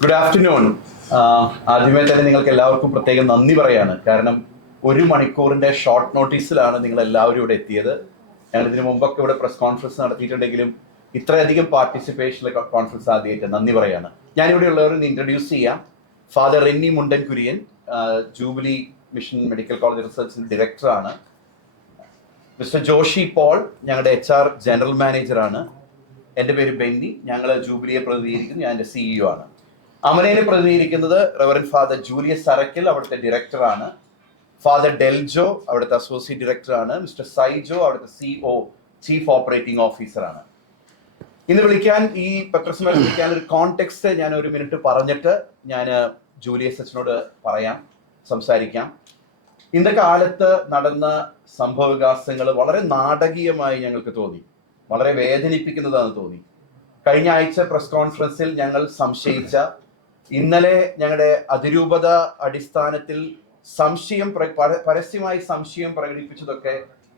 Good afternoon. ആദ്യമേ തന്നെ നിങ്ങൾക്ക് എല്ലാവർക്കും പ്രത്യേകം നന്ദി പറയാണ്. കാരണം 1 മണിക്കൂറിന്റെ ഷോർട്ട് നോട്ടീസിലാണ് നിങ്ങൾ എല്ലാവരും ഇവിടെ എത്തിയത്. ഞങ്ങൾ ഇതിനു മുമ്പൊക്കെ ഇവിടെ പ്രസ് കോൺഫറൻസ് നടത്തിയിട്ടുണ്ടെങ്കിലും ഇത്രയധികം പാർട്ടിസിപ്പേഷനിലെ കോൺഫറൻസ് ആദ്യമായിട്ട് നന്ദി പറയാണ്. ഞാനിവിടെ ഉള്ളവരെ ഇൻട്രൊഡ്യൂസ് ചെയ്യാം. Father Renny Mundan Kurian, jubilee mission medical college റിസർച്ചിന്റെ ഡയറക്ടറാണ്. മിസ്റ്റർ ജോഷി പോൾ ഞങ്ങളുടെ HR ജനറൽ മാനേജറാണ്. എൻ്റെ പേര് ബെന്നി. ഞങ്ങൾ ജൂബിലിയെ പ്രതിനിധീകരിക്കുന്നു. ഞാൻ എൻ്റെ CEO ആണ്. അമലയെ പ്രതിനിധീകരിക്കുന്നത് റെവറൻ ഫാദർ ജൂലിയസ് സറക്കൽ, അവിടുത്തെ ഡയറക്ടറാണ്. ഫാദർ ഡെൽജോ അവിടുത്തെ അസോസിയേറ്റ് ഡയറക്ടറാണ്. മിസ്റ്റർ സൈജോ അവിടുത്തെ CO ചീഫ് ഓപ്പറേറ്റിംഗ് ഓഫീസറാണ്. ഇന്ന് ഈ പത്രസമ്മേളനം വിളിക്കാൻ ഒരു കോണ്ടെക്സ്റ്റ് ഞാൻ 1 മിനിറ്റ് പറഞ്ഞിട്ട് ഞാൻ ജൂലിയസ് അച്ഛനോട് സംസാരിക്കാം. ഇന്നത്തെ കാലത്ത് നടന്ന സംഭവവികാസങ്ങൾ വളരെ നാടകീയമായി ഞങ്ങൾക്ക് തോന്നി, വളരെ വേദനിപ്പിക്കുന്നതാണെന്ന് തോന്നി. കഴിഞ്ഞ ആഴ്ച പ്രസ് കോൺഫറൻസിൽ ഞങ്ങൾ സംശയിച്ച, ഇന്നലെ ഞങ്ങളുടെ അതിരൂപത അടിസ്ഥാനത്തിൽ പരസ്യമായി സംശയം പ്രകടിപ്പിച്ചതൊക്കെ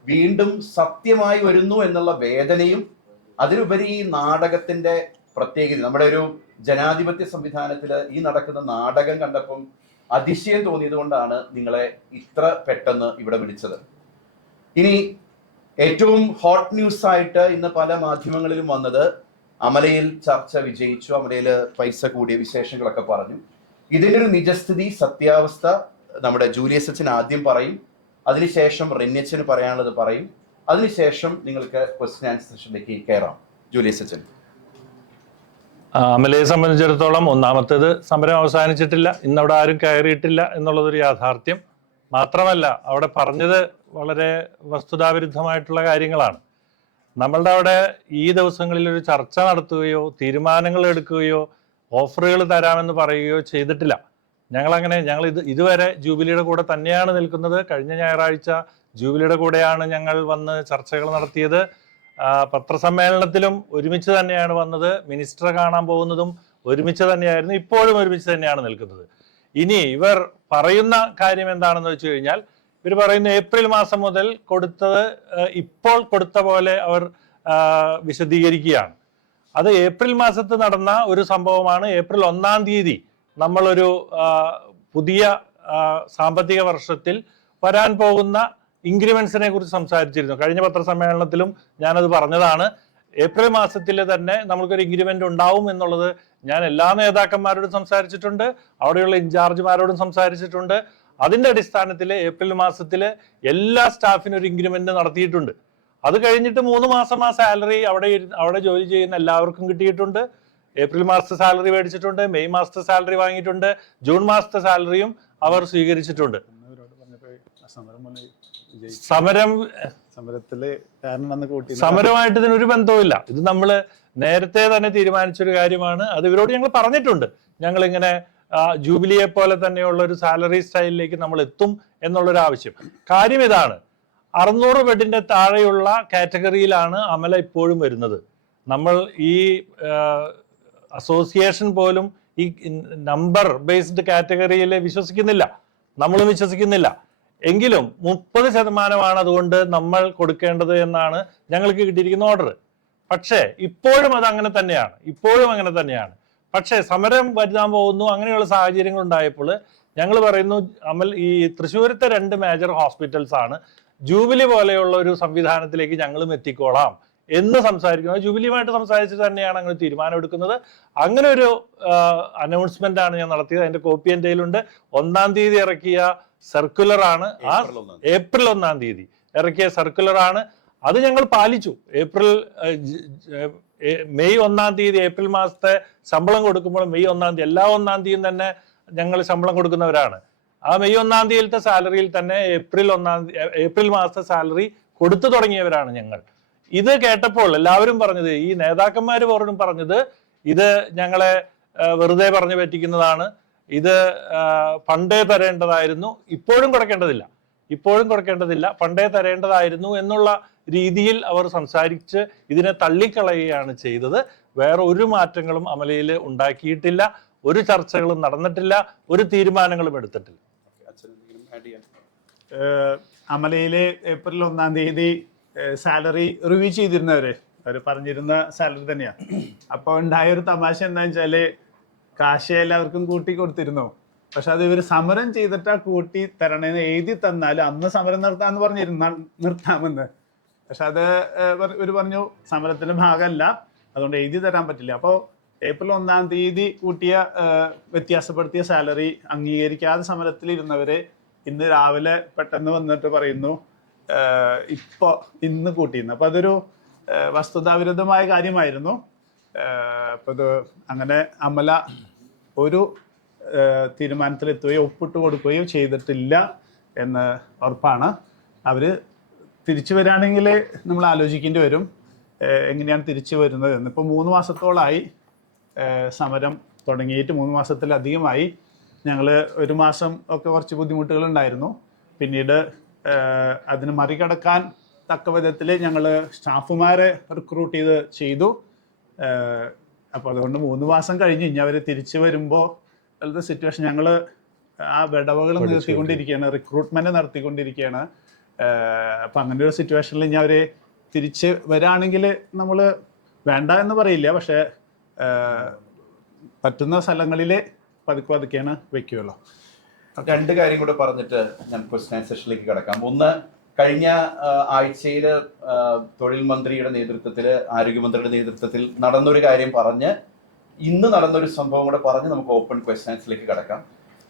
വീണ്ടും സത്യമായി വരുന്നു എന്നുള്ള വേദനയും, അതിലുപരി ഈ നാടകത്തിന്റെ പ്രത്യേകത, നമ്മുടെ ഒരു ജനാധിപത്യ സംവിധാനത്തിൽ ഈ നടക്കുന്ന നാടകം കണ്ടപ്പം അതിശയം തോന്നിയത് കൊണ്ടാണ് നിങ്ങളെ ഇത്ര പെട്ടെന്ന് ഇവിടെ വിളിച്ചത്. ഇനി ഏറ്റവും ഹോട്ട് ന്യൂസ് ആയിട്ട് ഇന്ന് പല മാധ്യമങ്ങളിലും വന്നത്, അമലയിൽ ചർച്ച വിജയിച്ചു, അമലയിൽ പൈസ കൂടിയ വിശേഷങ്ങളൊക്കെ പറഞ്ഞു. ഇതിൻ്റെ ഒരു നിജസ്ഥിതി, സത്യാവസ്ഥ നമ്മുടെ ജൂലിയസ് അച്ഛൻ ആദ്യം പറയും, അതിനുശേഷം റെന്യച്ചന് പറയാനുള്ളത് പറയും, അതിനുശേഷം നിങ്ങൾക്ക് ക്വസ്റ്റ്യൻ ആൻസർ സെഷനിലേക്ക് കയറാം. ജൂലിയസ് അച്ഛൻ. അമലയെ സംബന്ധിച്ചിടത്തോളം ഒന്നാമത്തേത്, സമരം അവസാനിച്ചിട്ടില്ല, ഇന്നവിടെ ആരും കയറിയിട്ടില്ല എന്നുള്ളതൊരു യാഥാർത്ഥ്യം. മാത്രമല്ല, അവിടെ പറഞ്ഞത് വളരെ വസ്തുതാവിരുദ്ധമായിട്ടുള്ള കാര്യങ്ങളാണ്. നമ്മളുടെ അവിടെ ഈ ദിവസങ്ങളിൽ ഒരു ചർച്ച നടത്തുകയോ തീരുമാനങ്ങൾ എടുക്കുകയോ ഓഫറുകൾ തരാമെന്ന് പറയുകയോ ചെയ്തിട്ടില്ല. ഞങ്ങൾ ഇതുവരെ ജൂബിലിയുടെ കൂടെ തന്നെയാണ് നിൽക്കുന്നത്. കഴിഞ്ഞ ഞായറാഴ്ച ജൂബിലിയുടെ കൂടെയാണ് ഞങ്ങൾ വന്ന് ചർച്ചകൾ നടത്തിയത്. പത്രസമ്മേളനത്തിലും ഒരുമിച്ച് തന്നെയാണ് വന്നത്. മിനിസ്റ്ററെ കാണാൻ പോകുന്നതും ഒരുമിച്ച് തന്നെയായിരുന്നു. ഇപ്പോഴും ഒരുമിച്ച് തന്നെയാണ് നിൽക്കുന്നത്. ഇനി ഇവർ പറയുന്ന കാര്യം എന്താണെന്ന് വെച്ച് കഴിഞ്ഞാൽ, ഇവർ പറയുന്ന ഏപ്രിൽ മാസം മുതൽ കൊടുത്തത് ഇപ്പോൾ കൊടുത്ത പോലെ അവർ വിശദീകരിക്കുകയാണ്. അത് ഏപ്രിൽ മാസത്ത് നടന്ന ഒരു സംഭവമാണ്. ഏപ്രിൽ 1-ാം തീയതി നമ്മളൊരു പുതിയ സാമ്പത്തിക വർഷത്തിൽ വരാൻ പോകുന്ന ഇൻക്രിമെന്റ്സിനെ കുറിച്ച് സംസാരിച്ചിരുന്നു. കഴിഞ്ഞ പത്രസമ്മേളനത്തിലും ഞാനത് പറഞ്ഞതാണ്. ഏപ്രിൽ മാസത്തിൽ തന്നെ നമുക്കൊരു ഇൻക്രിമെന്റ് ഉണ്ടാവും എന്നുള്ളത് ഞാൻ എല്ലാ നേതാക്കന്മാരോടും സംസാരിച്ചിട്ടുണ്ട്, അവിടെയുള്ള ഇൻചാർജുമാരോടും സംസാരിച്ചിട്ടുണ്ട്. അതിന്റെ അടിസ്ഥാനത്തിൽ ഏപ്രിൽ മാസത്തിൽ എല്ലാ സ്റ്റാഫിനും ഒരു ഇൻക്രിമെന്റ് നടത്തിയിട്ടുണ്ട്. അത് കഴിഞ്ഞിട്ട് 3 മാസം ആ സാലറി അവിടെ ജോലി ചെയ്യുന്ന എല്ലാവർക്കും കിട്ടിയിട്ടുണ്ട്. ഏപ്രിൽ മാസത്തെ സാലറി മേടിച്ചിട്ടുണ്ട്, മെയ് മാസത്തെ സാലറി വാങ്ങിയിട്ടുണ്ട്, ജൂൺ മാസത്തെ സാലറിയും അവർ സ്വീകരിച്ചിട്ടുണ്ട്. സമരമായിട്ട് ഇതിനൊരു ബന്ധവുമില്ല. ഇത് നമ്മൾ നേരത്തെ തന്നെ തീരുമാനിച്ചൊരു കാര്യമാണ്. അത് ഇവരോട് ഞങ്ങൾ പറഞ്ഞിട്ടുണ്ട്. ഞങ്ങളിങ്ങനെ ജൂബിലിയെ പോലെ തന്നെയുള്ള ഒരു സാലറി സ്റ്റൈലിലേക്ക് നമ്മൾ എത്തും എന്നുള്ളൊരു ആവശ്യം. കാര്യം ഇതാണ്, 600 ബെഡിന്റെ താഴെയുള്ള കാറ്റഗറിയിലാണ് അമല ഇപ്പോഴും വരുന്നത്. നമ്മൾ ഈ അസോസിയേഷൻ പോലും ഈ നമ്പർ ബേസ്ഡ് കാറ്റഗറിയിൽ വിശ്വസിക്കുന്നില്ല, നമ്മളും വിശ്വസിക്കുന്നില്ല. എങ്കിലും 30% അതുകൊണ്ട് നമ്മൾ കൊടുക്കേണ്ടത് എന്നാണ് ഞങ്ങൾക്ക് കിട്ടിയിരിക്കുന്ന ഓർഡർ. പക്ഷേ ഇപ്പോഴും അങ്ങനെ തന്നെയാണ്. പക്ഷേ സമരം വരുത്താൻ പോകുന്നു, അങ്ങനെയുള്ള സാഹചര്യങ്ങൾ ഉണ്ടായപ്പോൾ ഞങ്ങൾ പറയുന്നു, ഈ തൃശ്ശൂരത്തെ 2 മേജർ ഹോസ്പിറ്റൽസ് ആണ്, ജൂബിലി പോലെയുള്ള ഒരു സംവിധാനത്തിലേക്ക് ഞങ്ങളും എത്തിക്കോളാം എന്ന് സംസാരിക്കുന്നത്. ജൂബിലിയുമായിട്ട് സംസാരിച്ചിട്ട് തന്നെയാണ് അങ്ങനെ തീരുമാനം എടുക്കുന്നത്. അങ്ങനെ ഒരു അനൗൺസ്മെന്റ് ആണ് ഞാൻ നടത്തിയത്. അതിന്റെ കോപ്പി എൻ്റെ കയ്യിലുണ്ട്. 1-ാം തീയതി ഇറക്കിയ സർക്കുലർ ആണ്. ഏപ്രിൽ 1-ാം തീയതി ഇറക്കിയ സർക്കുലർ ആണ്. അത് ഞങ്ങൾ പാലിച്ചു. മെയ് 1-ാം തീയതി ഏപ്രിൽ മാസത്തെ ശമ്പളം കൊടുക്കുമ്പോൾ മെയ് 1-ാം തീയതി എല്ലാ 1-ാം തീയതി തന്നെ ഞങ്ങൾ ശമ്പളം കൊടുക്കുന്നവരാണ്. ആ മെയ് 1-ാം തീയതിയിലത്തെ സാലറിയിൽ തന്നെ ഏപ്രിൽ മാസത്തെ സാലറി കൊടുത്തു തുടങ്ങിയവരാണ് ഞങ്ങൾ. ഇത് കേട്ടപ്പോൾ എല്ലാവരും പറഞ്ഞത്, ഈ നേതാക്കന്മാർ പോലും പറഞ്ഞത്, ഇത് ഞങ്ങളെ വെറുതെ പറഞ്ഞു പറ്റിക്കുന്നതാണ്, ഇത് പണ്ടേ തരേണ്ടതായിരുന്നു, ഇപ്പോഴും കൊടുക്കേണ്ടതില്ല, പണ്ടേ തരേണ്ടതായിരുന്നു എന്നുള്ള രീതിയിൽ അവർ സംസാരിച്ച് ഇതിനെ തള്ളിക്കളയുകയാണ് ചെയ്തത്. വേറെ ഒരു മാറ്റങ്ങളും അമലയിൽ ഉണ്ടാക്കിയിട്ടില്ല, ഒരു ചർച്ചകളും നടന്നിട്ടില്ല, ഒരു തീരുമാനങ്ങളും എടുത്തിട്ടില്ല. അമലയിലെ ഏപ്രിൽ 1-ാം തീയതി സാലറി റിവ്യൂ ചെയ്തിരുന്നവര് അവർ പറഞ്ഞിരുന്ന സാലറി തന്നെയാണ്. അപ്പോൾ ഉണ്ടായൊരു തമാശ എന്താ വെച്ചാല്, കാശ് എല്ലാവർക്കും കൂട്ടി കൊടുത്തിരുന്നു. പക്ഷെ അത് ഇവർ സമരം ചെയ്തിട്ടാ കൂട്ടി തരണേന്ന് എഴുതി തന്നാലും അന്ന് സമരം നിർത്താന്ന് പറഞ്ഞിരുന്ന നിർത്താമെന്ന്. പക്ഷെ അത് ഇവർ പറഞ്ഞു സമരത്തിന്റെ ഭാഗമല്ല, അതുകൊണ്ട് എഴുതി തരാൻ പറ്റില്ല. അപ്പോൾ ഏപ്രിൽ 1-ാം തീയതി കൂട്ടിയ വ്യത്യാസപ്പെടുത്തിയ സാലറി അംഗീകരിക്കാതെ സമരത്തിലിരുന്നവരെ ഇന്ന് രാവിലെ പെട്ടെന്ന് വന്നിട്ട് പറയുന്നു ഇന്ന് കൂട്ടിയിരുന്നു. അപ്പോൾ അതൊരു വസ്തുതാവിരുദ്ധമായ കാര്യമായിരുന്നു. അപ്പോൾ ഇത് അങ്ങനെ അമല ഒരു തീരുമാനത്തിലെത്തുകയോ ഒപ്പിട്ട് കൊടുക്കുകയോ ചെയ്തിട്ടില്ല എന്ന് ഉറപ്പാണ്. അവർ തിരിച്ചു വരികയാണെങ്കിൽ നമ്മൾ ആലോചിക്കേണ്ടി വരും എങ്ങനെയാണ് തിരിച്ചു വരുന്നത് എന്ന്. ഇപ്പോൾ 3 മാസത്തോളമായി സമരം തുടങ്ങിയിട്ട്, 3 മാസത്തിലധികമായി. ഞങ്ങൾ 1 മാസം ഒക്കെ കുറച്ച് ബുദ്ധിമുട്ടുകളുണ്ടായിരുന്നു. പിന്നീട് അതിന് മറികടക്കാൻ തക്ക വിധത്തിൽ ഞങ്ങൾ സ്റ്റാഫുമാരെ റിക്രൂട്ട് ചെയ്തു. അപ്പോൾ അതുകൊണ്ട് 3 മാസം കഴിഞ്ഞ് ഇനി അവർ തിരിച്ചു വരുമ്പോൾ ഉള്ള സിറ്റുവേഷൻ, ഞങ്ങൾ ആ വിടവുകൾ നിർത്തിക്കൊണ്ടിരിക്കുകയാണ്, റിക്രൂട്ട്മെൻറ്റ് നടത്തിക്കൊണ്ടിരിക്കുകയാണ്. അപ്പം അങ്ങനെ ഒരു സിറ്റുവേഷനിൽ ഇനി അവർ തിരിച്ച് വരാണെങ്കിൽ നമ്മൾ വേണ്ട എന്ന് പറയില്ല, പക്ഷേ പറ്റുന്ന സ്ഥലങ്ങളിൽ പതുക്കെയാണ് വയ്ക്കുകയുള്ളൂ. 2 കാര്യം കൂടെ പറഞ്ഞിട്ട് ഞാൻ ക്വസ്റ്റ്യൻ സെഷനിലേക്ക് കിടക്കാം. ഒന്ന്, കഴിഞ്ഞ ആഴ്ചയിൽ തൊഴിൽ മന്ത്രിയുടെ നേതൃത്വത്തിൽ, ആരോഗ്യമന്ത്രിയുടെ നേതൃത്വത്തിൽ നടന്നൊരു കാര്യം പറഞ്ഞ്, ഇന്ന് നടന്നൊരു സംഭവം കൂടെ പറഞ്ഞ് നമുക്ക് ഓപ്പൺ ക്വസ്റ്റ്യൻസിലേക്ക് കിടക്കാം.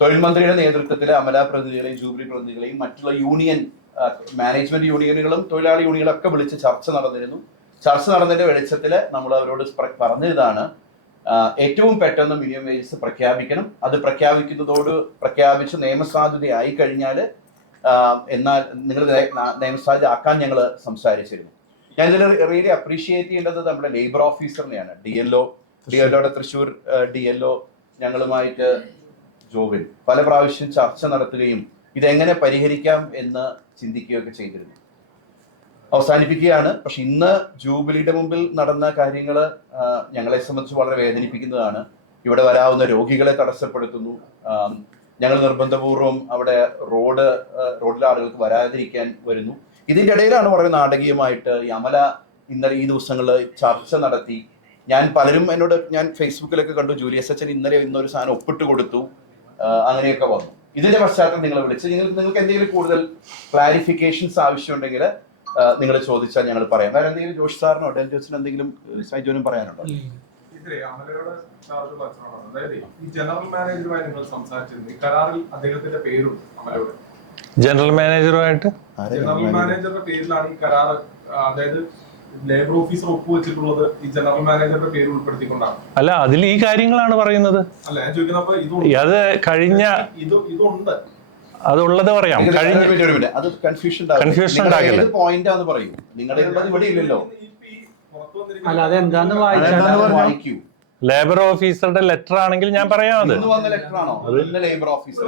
തൊഴിൽ മന്ത്രിയുടെ നേതൃത്വത്തിൽ അമല പ്രതിനിധികളെയും ജൂബിലി പ്രതിനിധികളെയും മറ്റുള്ള യൂണിയൻ മാനേജ്മെന്റ് യൂണിയനുകളും തൊഴിലാളി യൂണിയനുകളും ഒക്കെ വിളിച്ച് ചർച്ച നടന്നിരുന്നു. ചർച്ച നടന്നതിന്റെ വെളിച്ചത്തിൽ നമ്മൾ അവരോട് പറഞ്ഞതാണ്, ഏറ്റവും പെട്ടെന്ന് മിനിമം വേജസ് പ്രഖ്യാപിക്കണം. അത് പ്രഖ്യാപിച്ച് നിയമസാധുതയായി കഴിഞ്ഞാൽ എന്നാൽ നിങ്ങൾ നിയമസാധ്യത ആക്കാൻ ഞങ്ങൾ സംസാരിച്ചിരുന്നു. ഞാൻ ഇതിൽ റിയലി അപ്രീഷിയേറ്റ് ചെയ്യേണ്ടത് നമ്മുടെ ലേബർ ഓഫീസറിനെയാണ്. ഡിഎൽഒയുടെ തൃശ്ശൂർ DLO ഞങ്ങളുമായിട്ട് ജോബിൻ പല പ്രാവശ്യം ചർച്ച നടത്തുകയും ഇതെങ്ങനെ പരിഹരിക്കാം എന്ന് ചിന്തിക്കുകയൊക്കെ ചെയ്തിരുന്നു. അവസാനിപ്പിക്കുകയാണ്. പക്ഷെ ഇന്ന് ജൂബിലിയുടെ മുമ്പിൽ നടന്ന കാര്യങ്ങൾ ഞങ്ങളെ സംബന്ധിച്ച് വളരെ വേദനിപ്പിക്കുന്നതാണ്. ഇവിടെ വരാവുന്ന രോഗികളെ തടസ്സപ്പെടുത്തുന്നു. ഞങ്ങൾ നിർബന്ധപൂർവ്വം അവിടെ റോഡിലെ ആളുകൾക്ക് വരാതിരിക്കാൻ വരുന്നു. ഇതിൻ്റെ ഇടയിലാണ് വളരെ നാടകീയമായിട്ട് ഈ അമല ഇന്നലെ ഈ ദിവസങ്ങളിൽ ചർച്ച നടത്തി. പലരും എന്നോട് ഞാൻ ഫേസ്ബുക്കിലൊക്കെ കണ്ടു, ജൂലിയസ് അച്ഛൻ ഇന്നൊരു സാധനം ഒപ്പിട്ട് കൊടുത്തു, അങ്ങനെയൊക്കെ വന്നു. ഇതിന്റെ പശ്ചാത്തലം നിങ്ങളെ വിളിച്ച് നിങ്ങൾക്ക് എന്തെങ്കിലും കൂടുതൽ ക്ലാരിഫിക്കേഷൻസ് ആവശ്യമുണ്ടെങ്കിൽ നിങ്ങൾ ചോദിച്ചാൽ ഞങ്ങൾ പറയാം. വേറെ എന്തെങ്കിലും ജോഷ് സാറിനോ ഡെൽ ജോസിനോ എന്തെങ്കിലും സൈജോനും പറയാനുണ്ടോ? ജനറൽ മാനേജറുമായി നിങ്ങൾ സംസാരിച്ചിരുന്നു, കരാറിൽ അദ്ദേഹത്തിന്റെ പേരുണ്ട് അമലയുടെ. ജനറൽ മാനേജറുമായിട്ട് ജനറൽ മാനേജറുടെ പേരിലാണ് ഈ കരാർ, അതായത് ലേബർ ഓഫീസർ ഒപ്പുവെച്ചിട്ടുള്ളത് ഈ ജനറൽ മാനേജറുടെ പേര് ഉൾപ്പെടുത്തിക്കൊണ്ടാണ്. അല്ല, അതിൽ ഈ കാര്യങ്ങളാണ് പറയുന്നത്. അല്ല, ഞാൻ ചോദിക്കുന്നപ്പോ അത് കഴിഞ്ഞ ഇതുണ്ട്, അതുള്ളത് പറയാം. അത് കൺഫ്യൂഷൻ പോയിന്റ് പറയൂ. നിങ്ങളുടെ ഇവിടെ ഇല്ലല്ലോ. അല്ല, അതെന്താന്ന് വായിക്കൂ. ലേബർ ഓഫീസറുടെ ലെറ്റർ ആണെങ്കിൽ ഞാൻ പറയാം. അത് ഇന്ന് വന്ന ലെറ്റർ ആണോ? ലേബർ ഓഫീസർ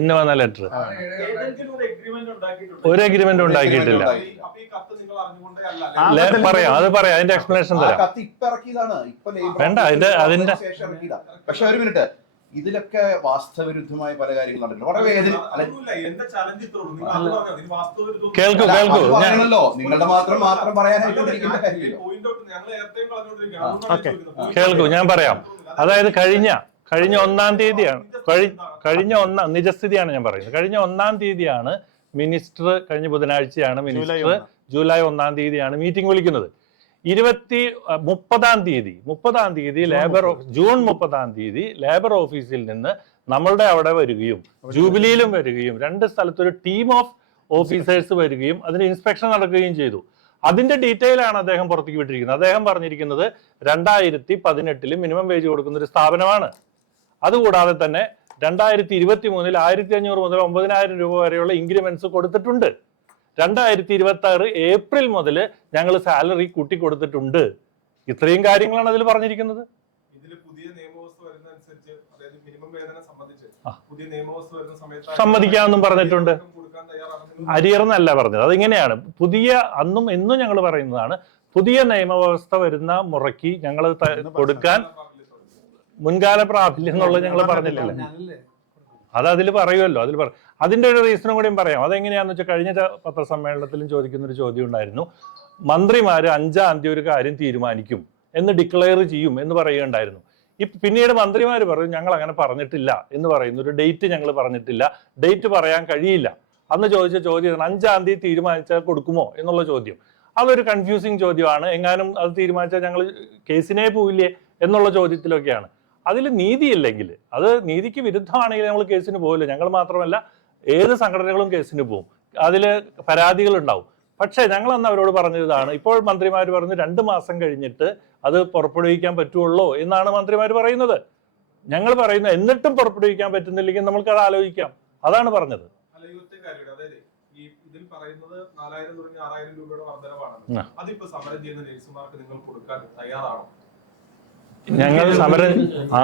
ഇന്ന് വന്ന ലെറ്റർ ഒരു എഗ്രിമെന്റ് ഉണ്ടാക്കിയിട്ടില്ല. പറയാം, അത് പറയാം, അതിന്റെ എക്സ്പ്ലനേഷൻ തരാം. വേണ്ട, അതിന്റെ പക്ഷെ ഒരു മിനിറ്റ്, ഇതിലൊക്കെ വാസ്തവവിരുദ്ധമായ പല കാര്യങ്ങളും നടന്നിട്ടുണ്ട്. വളരെ വേദന. കേൾക്കൂ നിങ്ങളുടെ മാത്രം പറയാനായിട്ട് കേൾക്കൂ, ഞാൻ പറയാം. അതായത് കഴിഞ്ഞ 1-ാം തീയതിയാണ്, നിജസ്ഥിതിയാണ് ഞാൻ പറയുന്നത്. കഴിഞ്ഞ 1-ാം തീയതിയാണ് മിനിസ്റ്റർ, കഴിഞ്ഞ ബുധനാഴ്ചയാണ് മിനിസ്റ്റർ ജൂലൈ 1-ാം തീയതിയാണ് മീറ്റിംഗ് വിളിക്കുന്നത്. 30-ാം തീയതി ജൂൺ 30-ാം തീയതി ലേബർ ഓഫീസിൽ നിന്ന് നമ്മളുടെ അവിടെ വരികയും ജൂബിലിയിലും വരികയും 2 സ്ഥലത്തൊരു ടീം ഓഫ് ഓഫീസേഴ്സ് വരികയും അതിന് ഇൻസ്പെക്ഷൻ നടക്കുകയും ചെയ്തു. അതിന്റെ ഡീറ്റെയിൽ ആണ് അദ്ദേഹം പുറത്തേക്ക് വിട്ടിരിക്കുന്നത്. അദ്ദേഹം പറഞ്ഞിരിക്കുന്നത് 2018 മിനിമം വേജ് കൊടുക്കുന്ന ഒരു സ്ഥാപനമാണ്. അതുകൂടാതെ തന്നെ 2023 1500 മുതൽ 9000 രൂപ വരെയുള്ള ഇൻക്രിമെന്റ്സ് കൊടുത്തിട്ടുണ്ട്. 2026 ഏപ്രിൽ മുതൽ ഞങ്ങൾ സാലറി കൂട്ടി കൊടുത്തിട്ടുണ്ട്. ഇത്രയും കാര്യങ്ങളാണ് അതിൽ പറഞ്ഞിരിക്കുന്നത്. സമ്മതിക്കാമെന്നും പറഞ്ഞിട്ടുണ്ട്. അരിയറെന്നല്ല പറഞ്ഞത്, അതിങ്ങനെയാണ്. അന്നും എന്നും ഞങ്ങൾ പറയുന്നതാണ്, പുതിയ നിയമവ്യവസ്ഥ വരുന്ന മുറയ്ക്ക് ഞങ്ങൾ കൊടുക്കാൻ മുൻകാല പ്രാബല്യം എന്നുള്ളത് ഞങ്ങൾ പറഞ്ഞിട്ടില്ല. അത് അതിൽ പറയുമല്ലോ. അതിന്റെ ഒരു റീസണും കൂടിയും പറയാം. അതെങ്ങനെയാന്ന് വെച്ചാൽ കഴിഞ്ഞ പത്രസമ്മേളനത്തിലും ചോദിക്കുന്ന ഒരു ചോദ്യം ഉണ്ടായിരുന്നു. മന്ത്രിമാര് 5-ാം തീയതി ഒരു കാര്യം തീരുമാനിക്കും എന്ന് ഡിക്ലെയർ ചെയ്യും എന്ന് പറയുകയുണ്ടായിരുന്നു. പിന്നീട് മന്ത്രിമാർ പറയും ഞങ്ങൾ അങ്ങനെ പറഞ്ഞിട്ടില്ല എന്ന് പറയുന്നു. ഒരു ഡേറ്റ് ഞങ്ങൾ പറഞ്ഞിട്ടില്ല, ഡേറ്റ് പറയാൻ കഴിയില്ല. അന്ന് ചോദിച്ച ചോദ്യം 5-ാം തീയതി തീരുമാനിച്ചാൽ കൊടുക്കുമോ എന്നുള്ള ചോദ്യം. അതൊരു കൺഫ്യൂസിങ് ചോദ്യമാണ്. എങ്ങാനും അത് തീരുമാനിച്ചാൽ ഞങ്ങൾ കേസിനെ പോയില്ലേ എന്നുള്ള ചോദ്യത്തിലൊക്കെയാണ്. അതിൽ നീതിയില്ലെങ്കിൽ, അത് നീതിക്ക് വിരുദ്ധമാണെങ്കിൽ ഞങ്ങൾ കേസിന് പോകില്ല. ഞങ്ങൾ മാത്രമല്ല, ഏത് സംഘടനകളും കേസിന് പോകും. അതിൽ പരാതികൾ ഉണ്ടാവും. പക്ഷേ ഞങ്ങൾ അന്ന് അവരോട് പറഞ്ഞതാണ്, ഇപ്പോൾ മന്ത്രിമാർ പറഞ്ഞു 2 മാസം കഴിഞ്ഞിട്ട് അത് പുറപ്പെടുവിക്കാൻ പറ്റുള്ളൂ എന്നാണ് മന്ത്രിമാർ പറയുന്നത്. ഞങ്ങൾ പറയുന്നത് എന്നിട്ടും പുറപ്പെടുവിക്കാൻ പറ്റുന്നില്ലെങ്കിൽ നമ്മൾക്ക് അത് ആലോചിക്കാം. അതാണ് പറഞ്ഞത്. അതായത് ഈ ഇതിൽ പറയുന്നത് 4000 തുടങ്ങി 6000 രൂപയുടെ വർധനവാണ്. അതിപ്പോ സമരം ചെയ്യുന്ന നഴ്സുമാർക്ക് നിങ്ങൾ കൊടുക്കാൻ തയ്യാറാണോ? ഞങ്ങൾ സമരം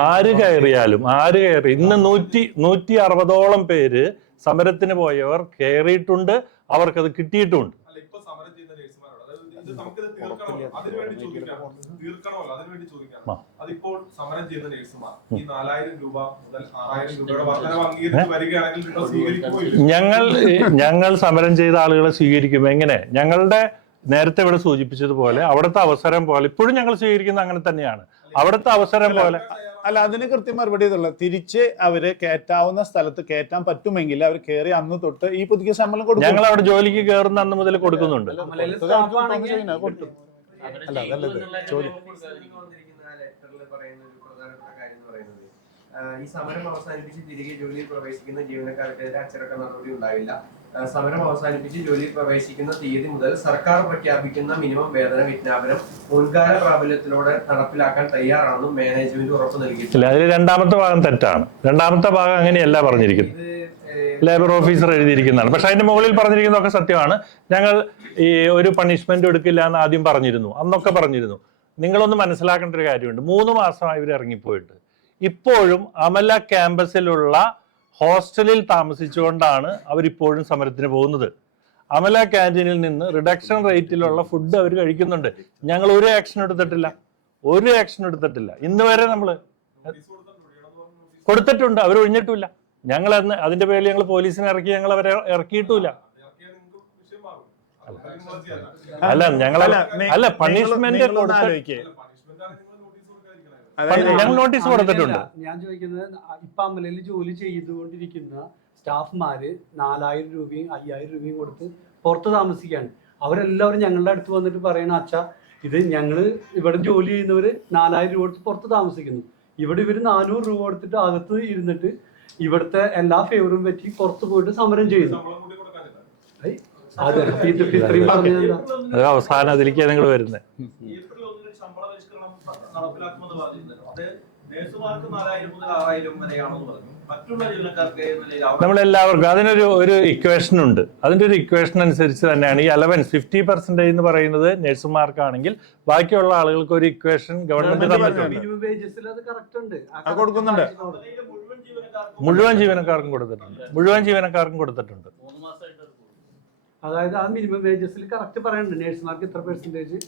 ആര് കയറി ഇന്ന് 160ഓളം പേര് സമരത്തിന് പോയവർ കയറിയിട്ടുണ്ട്. അവർക്കത് കിട്ടിയിട്ടുണ്ട്. അതിപ്പോൾ സമരം ചെയ്യുന്ന നഴ്സുമാർ ഈ 4000 രൂപ മുതൽ 6000 രൂപയുടെ വർധനവ് അംഗീകരിച്ച് വരികയാണെങ്കിൽ നിങ്ങൾ സ്വീകരിക്കുമോ? ഞങ്ങൾ സമരം ചെയ്ത ആളുകളെ സ്വീകരിക്കും. എങ്ങനെ? ഞങ്ങളുടെ നേരത്തെ ഇവിടെ സൂചിപ്പിച്ചതുപോലെ അവിടുത്തെ അവസരം പോലെ ഇപ്പോഴും ഞങ്ങൾ സ്വീകരിക്കുന്നത് അങ്ങനെ തന്നെയാണ്. അവിടുത്തെ അവസരം പോലെ അല്ല, അതിന് കൃത്യം മറുപടി ഇതുള്ള തിരിച്ച് അവര് കയറ്റാവുന്ന സ്ഥലത്ത് കയറ്റാൻ പറ്റുമെങ്കിൽ അവർ കയറി അന്ന് തൊട്ട് ഈ പുതുക്കിയ ശമ്പളം കൊടുക്കും. ഞങ്ങൾ അവിടെ ജോലിക്ക് കയറുന്ന അന്ന് മുതൽ കൊടുക്കുന്നുണ്ട്. ഈ സമരം അവസാനിപ്പിച്ച് തിരികെ ജോലിയിൽ പ്രവേശിക്കുന്ന ജീവനക്കാർക്കെതിരെ അച്ചടക്ക നടപടി ഉണ്ടാവില്ല. സമരം അവസാനിപ്പിച്ച് ജോലിയിൽ പ്രവേശിക്കുന്ന തീയതി മുതൽ സർക്കാർ പ്രഖ്യാപിക്കുന്ന മിനിമം വേതന വിജ്ഞാപനം മുൻകാല പ്രാബല്യത്തിലൂടെ നടപ്പിലാക്കാൻ തയ്യാറാണെന്നും മാനേജ്മെന്റ് ഉറപ്പ് നൽകിയിട്ടുണ്ട്. അതിൽ 2ാമത്തെ ഭാഗം തെറ്റാണ്. 2ാമത്തെ ഭാഗം അങ്ങനെയല്ല പറഞ്ഞിരിക്കുന്നത്. ലേബർ ഓഫീസർ എഴുതിയിരിക്കുന്നതാണ്. പക്ഷെ അതിന്റെ മുകളിൽ പറഞ്ഞിരിക്കുന്നതൊക്കെ സത്യമാണ്. ഞങ്ങൾ ഈ ഒരു പണിഷ്മെന്റ് എടുക്കില്ല എന്ന് ആദ്യം പറഞ്ഞിരുന്നു, അന്നൊക്കെ പറഞ്ഞിരുന്നു. നിങ്ങളൊന്ന് മനസ്സിലാക്കേണ്ട ഒരു കാര്യമുണ്ട്. 3 മാസമായി ഇവർ ഇറങ്ങിപ്പോയിട്ട് ഇപ്പോഴും അമല ക്യാമ്പസിലുള്ള ഹോസ്റ്റലിൽ താമസിച്ചുകൊണ്ടാണ് അവരിപ്പോഴും സമരത്തിന് പോകുന്നത്. അമല ക്യാൻറ്റീനിൽ നിന്ന് റിഡക്ഷൻ റേറ്റിലുള്ള ഫുഡ് അവർ കഴിക്കുന്നുണ്ട്. ഞങ്ങൾ ഒരു ആക്ഷൻ എടുത്തിട്ടില്ല. ഇന്ന് വരെ നമ്മൾ കൊടുത്തിട്ടുണ്ട്, അവർ ഒഴിഞ്ഞിട്ടില്ല. ഞങ്ങൾ അതിന്റെ പേരിൽ ഞങ്ങൾ പോലീസിനെ ഇറക്കി, ഞങ്ങൾ അവരെ ഇറക്കിയിട്ടുമില്ല. അല്ല പണിഷ്മെന്റ് ഞങ്ങൾ നോട്ടീസ് കൊടുത്തിട്ടുണ്ട്. ഞാൻ ചോദിക്കുന്നത്, ഇപ്പൊ അമലയിൽ ജോലി ചെയ്തുകൊണ്ടിരിക്കുന്ന സ്റ്റാഫ്മാര് 4000 രൂപയും 5000 രൂപയും കൊടുത്ത് പുറത്ത് താമസിക്കുകയാണ്. അവരെല്ലാവരും ഞങ്ങളുടെ അടുത്ത് വന്നിട്ട് പറയണ, അച്ഛാ ഇത് ഞങ്ങള് ഇവിടെ ജോലി ചെയ്യുന്നവര് 4000 രൂപ കൊടുത്ത് പുറത്ത് താമസിക്കുന്നു. ഇവിടെ ഇവര് 400 രൂപ കൊടുത്തിട്ട് അകത്ത് ഇരുന്നിട്ട് ഇവിടുത്തെ എല്ലാ ഫേവറും പറ്റി പുറത്ത് പോയിട്ട് സമരം ചെയ്യുന്നു. അത് അവസാനം അതിലേക്ക് നിങ്ങൾ വരുന്നത്. നടപ്പിലാക്കുമെന്ന് പറഞ്ഞിരുന്നല്ലോ. അത് നേഴ്സുമാർക്ക് 4000 മുതൽ 6000 വരെയാണെന്ന് പറഞ്ഞു. മറ്റുള്ള ജീവനക്കാർക്ക് നമ്മളെല്ലാവർക്കും അതിനൊരു ഇക്വേഷൻ ഉണ്ട്. അതിന്റെ ഒരു ഇക്വേഷൻ അനുസരിച്ച് തന്നെയാണ് ഈ അലവൻസ് 50% എന്ന് പറയുന്നത് നഴ്സുമാർക്കാണെങ്കിൽ ബാക്കിയുള്ള ആളുകൾക്ക് ഒരു ഇക്വേഷൻ ഗവൺമെന്റ് തന്നിട്ടുണ്ട്. മുഴുവൻ ജീവനക്കാർക്കും കൊടുത്തിട്ടുണ്ട്. അതായത് ആ മിനിമം വേജസിൽ കറക്റ്റ് പറയുന്നുണ്ട്. നഴ്സുമാർക്ക് ഇത്ര പെർസെന്റേജ്,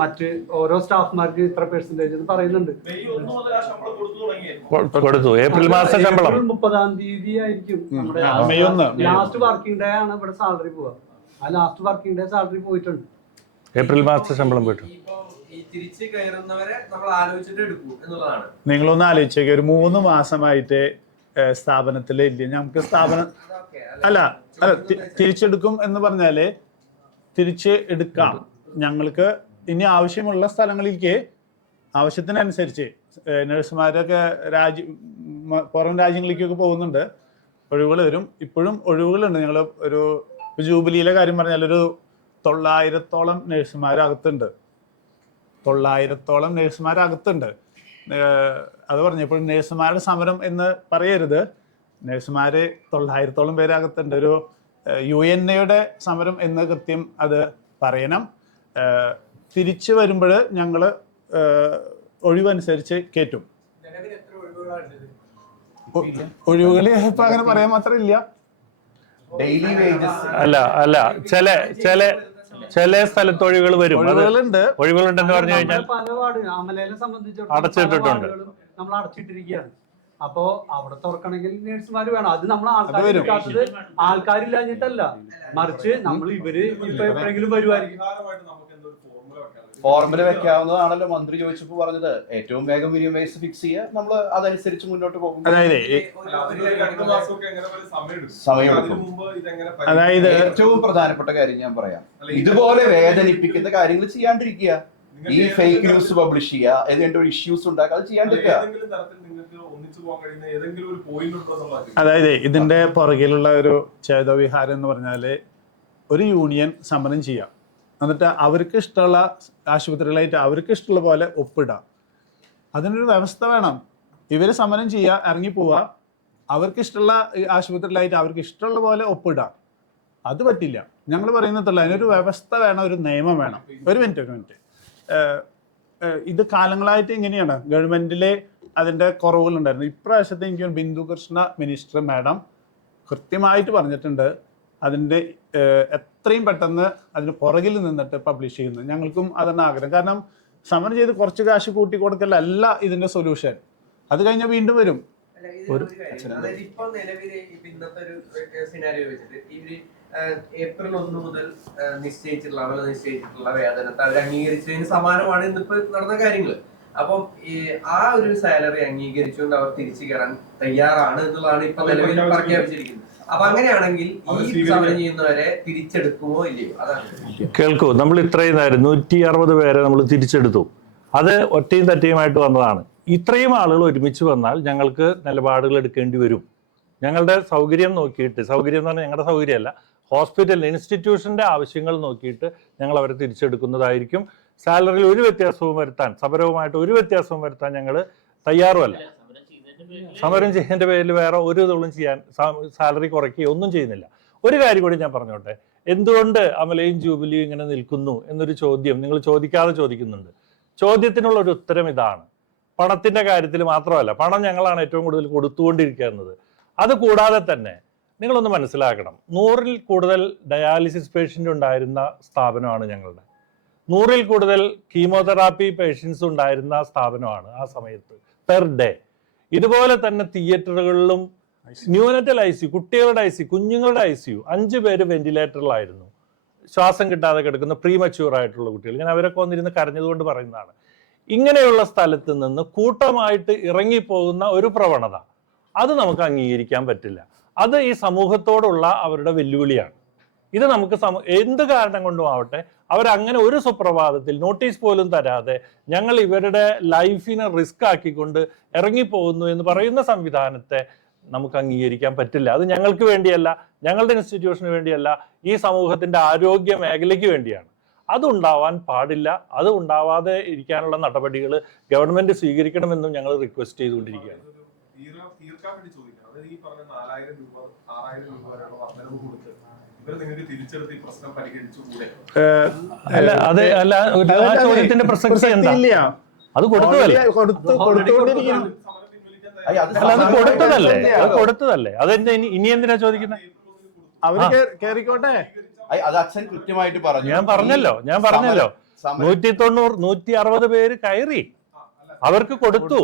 മറ്റ് ഓരോ സ്റ്റാഫ്മാർക്ക് ഇത്ര പെർസെന്റേജ് എന്ന് പറയുന്നുണ്ട്. കൊടുത്തു. ഏപ്രിൽ മാസം ശമ്പളം 30-ാം തീയതി ആയിരിക്കും നമ്മുടെ ലാസ്റ്റ് വർക്കിംഗ് ഡേ ആണ് ഇവിടെ സാലറി പോവുക. ആ ലാസ്റ്റ് വർക്കിംഗ് ഡേ സാലറി പോയിട്ടുണ്ട്. ഏപ്രിൽ മാസത്തെ ശമ്പളം പോയിട്ടുണ്ട്. തിരിച്ച് കയറുന്നവരെ നമ്മൾ ആലോചിച്ചിട്ട് എടുക്കൂ എന്നുള്ളതാണ്. നിങ്ങളൊന്ന് ആലോചിച്ചേക്ക്, ഒരു 3 മാസമായിട്ട് സ്ഥാപനത്തിൽ ഇല്ല. നമുക്ക് സ്ഥാപനം അല്ല തിരിച്ചെടുക്കും എന്ന് പറഞ്ഞാല് തിരിച്ച് എടുക്കാം. ഞങ്ങൾക്ക് ഇനി ആവശ്യമുള്ള സ്ഥലങ്ങളിലേക്ക് ആവശ്യത്തിനനുസരിച്ച് നഴ്സുമാരൊക്കെ പുറം രാജ്യങ്ങളിലേക്കൊക്കെ പോകുന്നുണ്ട്. ഒഴിവുകൾ വരും. ഇപ്പോഴും ഒഴിവുകളുണ്ട്. ഞങ്ങൾ ഒരു ജൂബിലിയിലെ കാര്യം പറഞ്ഞാൽ ഒരു 900ഓളം നഴ്സുമാരകത്തുണ്ട്. 900ഓളം നഴ്സുമാരകത്തുണ്ട്. അത് പറഞ്ഞപ്പോൾ നഴ്സുമാരുടെ സമരം എന്ന് പറയരുത്. നഴ്സുമാര് 900ഓളം പേരകത്തുണ്ട്. ഒരു UNA സമരം എന്ന് കൃത്യം അത് പറയണം. തിരിച്ചു വരുമ്പോൾ ഞങ്ങൾ ഒഴിവനുസരിച്ച് കയറ്റും. ഒഴിവുകൾ ഇപ്പൊ അങ്ങനെ പറയാൻ മാത്രമില്ല. അല്ല ചില സ്ഥലത്ത് ഒഴിവുകൾ വരും. ഒഴിവുകളുണ്ടെന്ന് പറഞ്ഞു കഴിഞ്ഞാൽ അടച്ചിട്ടിട്ടുണ്ട്. നമ്മൾ അടച്ചിട്ടിരിക്കുകയാണ്. അപ്പോ അവിടെ തുറക്കണമെങ്കിൽ നേഴ്സുമാർ വേണം. അത് നമ്മൾ ആൾക്കാർ ആൾക്കാരില്ലാഞ്ഞിട്ടല്ല, മറിച്ച് നമ്മൾ ഇവര് ഇപ്പൊ എപ്പോഴെങ്കിലും വരുമായിരിക്കും. ഫോർമുല വെക്കാവുന്നതാണല്ലോ മന്ത്രി ചോദിച്ചപ്പോൾ പറഞ്ഞത്. ഏറ്റവും വേഗം മിനിമം വേജ് ഫിക്സ് ചെയ്യുക, നമ്മൾ അതനുസരിച്ച് മുന്നോട്ട് പോകും. അതായത് സമയമെടുക്കും. അതായത് ഏറ്റവും പ്രധാനപ്പെട്ട കാര്യം ഞാൻ പറയാം, ഇതുപോലെ വേദനിപ്പിക്കുന്ന കാര്യങ്ങൾ ചെയ്യാണ്ടിരിക്കുക. ഈ ഫേക്ക് ന്യൂസ് പബ്ലിഷ് ചെയ്യുക, ഏതെങ്കിലും ഒരു ഇഷ്യൂസ് ഉണ്ടാക്കുക, അത് ചെയ്യാണ്ടിരിക്കുക. അതായത് ഇതിന്റെ പുറകിലുള്ള ഒരു ചേതോവിഹാരം എന്ന് പറഞ്ഞാല് ഒരു യൂണിയൻ സമരം ചെയ്യാം, എന്നിട്ട് അവർക്ക് ഇഷ്ടമുള്ള ആശുപത്രികളായിട്ട് അവർക്ക് ഇഷ്ടമുള്ള പോലെ ഒപ്പിടാം. അതിനൊരു വ്യവസ്ഥ വേണം. ഇവർ സമരം ചെയ്യുക, ഇറങ്ങി പോവുക, അവർക്ക് ഇഷ്ടമുള്ള ആശുപത്രികളായിട്ട് അവർക്ക് ഇഷ്ടമുള്ള പോലെ ഒപ്പിടാം. അത് പറ്റില്ല. ഞങ്ങൾ പറയുന്നതല്ല, അതിനൊരു വ്യവസ്ഥ വേണം, ഒരു നിയമം വേണം. ഒരു മിനിറ്റ്. ഇത് കാലങ്ങളായിട്ട് ഇങ്ങനെയാണ്. ഗവൺമെന്റിലെ അതിൻ്റെ കുറവുകളുണ്ടായിരുന്നു. ഇപ്രാവശ്യത്തെ എനിക്ക് ബിന്ദു കൃഷ്ണ മിനിസ്റ്റർ മാഡം കൃത്യമായിട്ട് പറഞ്ഞിട്ടുണ്ട്, അതിൻ്റെ എത്രയും പെട്ടെന്ന് അതിന് പുറകിൽ നിന്നിട്ട് പബ്ലിഷ് ചെയ്യുന്നത്. ഞങ്ങൾക്കും അതാണ് ആഗ്രഹം. കാരണം സമരം ചെയ്ത് കുറച്ച് കാശ് കൂട്ടി കൊടുക്കലല്ല ഇതിൻ്റെ സൊല്യൂഷൻ. അത് കഴിഞ്ഞാൽ വീണ്ടും വരും. അതായത് ഇപ്പൊ നിലവിലെ ഇന്നത്തെ ഒരു സിനാരിയോ വെച്ചിട്ട് ഇവര് ഏപ്രിൽ 1 മുതൽ നിശ്ചയിച്ചിട്ടുള്ള വേതനത്തെ അവർ അംഗീകരിച്ചതിന് സമാനമാണ് ഇന്നിപ്പോ നടന്ന കാര്യങ്ങൾ. അപ്പം ആ ഒരു സാലറി അംഗീകരിച്ചുകൊണ്ട് അവർ തിരിച്ചു കയറാൻ തയ്യാറാണ് എന്നുള്ളതാണ് ഇപ്പൊ നിലവിൽ പ്രഖ്യാപിച്ചിരിക്കുന്നത്. അപ്പൊ അങ്ങനെയാണെങ്കിൽ ഈ സമരം ചെയ്യുന്നവരെ തിരിച്ചെടുക്കുമോ ഇല്ലയോ? അതാണ് കേൾക്കൂ. നമ്മൾ ഇത്രയും നേരം 160 പേരെ നമ്മൾ തിരിച്ചെടുത്തു. അത് ഒറ്റയും തറ്റയുമായിട്ട് വന്നതാണ്. ഇത്രയും ആളുകൾ ഒരുമിച്ച് വന്നാൽ ഞങ്ങൾക്ക് നിലപാടുകൾ എടുക്കേണ്ടി വരും. ഞങ്ങളുടെ സൗകര്യം നോക്കിയിട്ട്, സൗകര്യം എന്ന് പറഞ്ഞാൽ ഞങ്ങളുടെ സൗകര്യമല്ല, ഹോസ്പിറ്റലിന് ഇൻസ്റ്റിറ്റ്യൂഷൻ്റെ ആവശ്യങ്ങൾ നോക്കിയിട്ട് ഞങ്ങൾ അവരെ തിരിച്ചെടുക്കുന്നതായിരിക്കും. സാലറിയിൽ ഒരു വ്യത്യാസവും വരുത്താൻ, സമരവുമായിട്ട് ഒരു വ്യത്യാസവും വരുത്താൻ ഞങ്ങൾ തയ്യാറുമല്ല. സമരം ചെയ്യുന്നതിൻ്റെ പേരിൽ വേറെ ഒരു ഇതും ചെയ്യാൻ, സാലറി കുറയ്ക്കുകയോ ഒന്നും ചെയ്യുന്നില്ല. ഒരു കാര്യം കൂടി ഞാൻ പറഞ്ഞോട്ടെ. എന്തുകൊണ്ട് അമലയും ജൂബിലിയും ഇങ്ങനെ നിൽക്കുന്നു എന്നൊരു ചോദ്യം നിങ്ങൾ ചോദിക്കാതെ ചോദിക്കുന്നുണ്ട്. ചോദ്യത്തിനുള്ള ഒരു ഉത്തരം ഇതാണ്. പണത്തിൻ്റെ കാര്യത്തിൽ മാത്രമല്ല, പണം ഞങ്ങളാണ് ഏറ്റവും കൂടുതൽ കൊടുത്തുകൊണ്ടിരിക്കുന്നത്. അത് കൂടാതെ തന്നെ നിങ്ങളൊന്ന് മനസ്സിലാക്കണം, 100-ൽ കൂടുതൽ ഡയാലിസിസ് പേഷ്യൻ്റ് ഉണ്ടായിരുന്ന സ്ഥാപനമാണ് ഞങ്ങളുടെ. 100-ൽ കൂടുതൽ കീമോതെറാപ്പി പേഷ്യൻസ് ഉണ്ടായിരുന്ന സ്ഥാപനമാണ് ആ സമയത്ത് പെർ ഡേ. ഇതുപോലെ തന്നെ തിയേറ്ററുകളിലും ന്യൂനറ്റൽ ICU, കുട്ടികളുടെ ICU, കുഞ്ഞുങ്ങളുടെ ICU 5 പേര് വെന്റിലേറ്ററിലായിരുന്നു. ശ്വാസം കിട്ടാതെ കിടക്കുന്ന പ്രീമച്യൂർ ആയിട്ടുള്ള കുട്ടികൾ. ഞാൻ അവരൊക്കെ വന്നിരുന്ന് കരഞ്ഞതുകൊണ്ട് പറയുന്നതാണ്. ഇങ്ങനെയുള്ള സ്ഥലത്ത് നിന്ന് കൂട്ടമായിട്ട് ഇറങ്ങിപ്പോകുന്ന ഒരു പ്രവണത, അത് നമുക്ക് അംഗീകരിക്കാൻ പറ്റില്ല. അത് ഈ സമൂഹത്തോടുള്ള അവരുടെ വെല്ലുവിളിയാണ്. ഇത് നമുക്ക് എന്ത് കാരണം കൊണ്ടും ആവട്ടെ, അവരങ്ങനെ ഒരു സുപ്രഭാതത്തിൽ നോട്ടീസ് പോലും തരാതെ ഞങ്ങൾ ഇവരുടെ ലൈഫിനെ റിസ്ക് ആക്കിക്കൊണ്ട് ഇറങ്ങിപ്പോകുന്നു എന്ന് പറയുന്ന സംവിധാനത്തെ നമുക്ക് അംഗീകരിക്കാൻ പറ്റില്ല. അത് ഞങ്ങൾക്ക് വേണ്ടിയല്ല, ഞങ്ങളുടെ ഇൻസ്റ്റിറ്റ്യൂഷന് വേണ്ടിയല്ല, ഈ സമൂഹത്തിന്റെ ആരോഗ്യ മേഖലയ്ക്ക് വേണ്ടിയാണ്. അതുണ്ടാവാൻ പാടില്ല. അത് ഉണ്ടാവാതെ ഇരിക്കാനുള്ള നടപടികൾ ഗവൺമെന്റ് സ്വീകരിക്കണമെന്നും ഞങ്ങൾ റിക്വസ്റ്റ് ചെയ്തുകൊണ്ടിരിക്കുകയാണ്. തീർക്കാൻ വേണ്ടി ചോദിക്കാം. അതായത് ഈ പറഞ്ഞ 4000 രൂപ 6000 രൂപ വരെയുള്ള വർദ്ധനവ് കൊടുത്ത് ഇവർ നിങ്ങൾക്ക് തിരിച്ചെടുത്ത് ഈ പ്രശ്നം പരിഹരിച്ചുകൂടെ? അല്ല, അത് അല്ല, ആ ചോദ്യത്തിന്റെ പ്രസക്തി എന്താ? അത് കൊടുത്തതല്ലേ? അത് കൊടുത്തതല്ലേ? അതെന്താ ഇനി എന്തിനാ ചോദിക്കുന്നത്? അവര് കേറിക്കോട്ടെ. അത് അച്ഛൻ കൃത്യമായിട്ട് പറഞ്ഞു. ഞാൻ പറഞ്ഞല്ലോ 190 160 പേര് കയറി, അവർക്ക് കൊടുത്തു.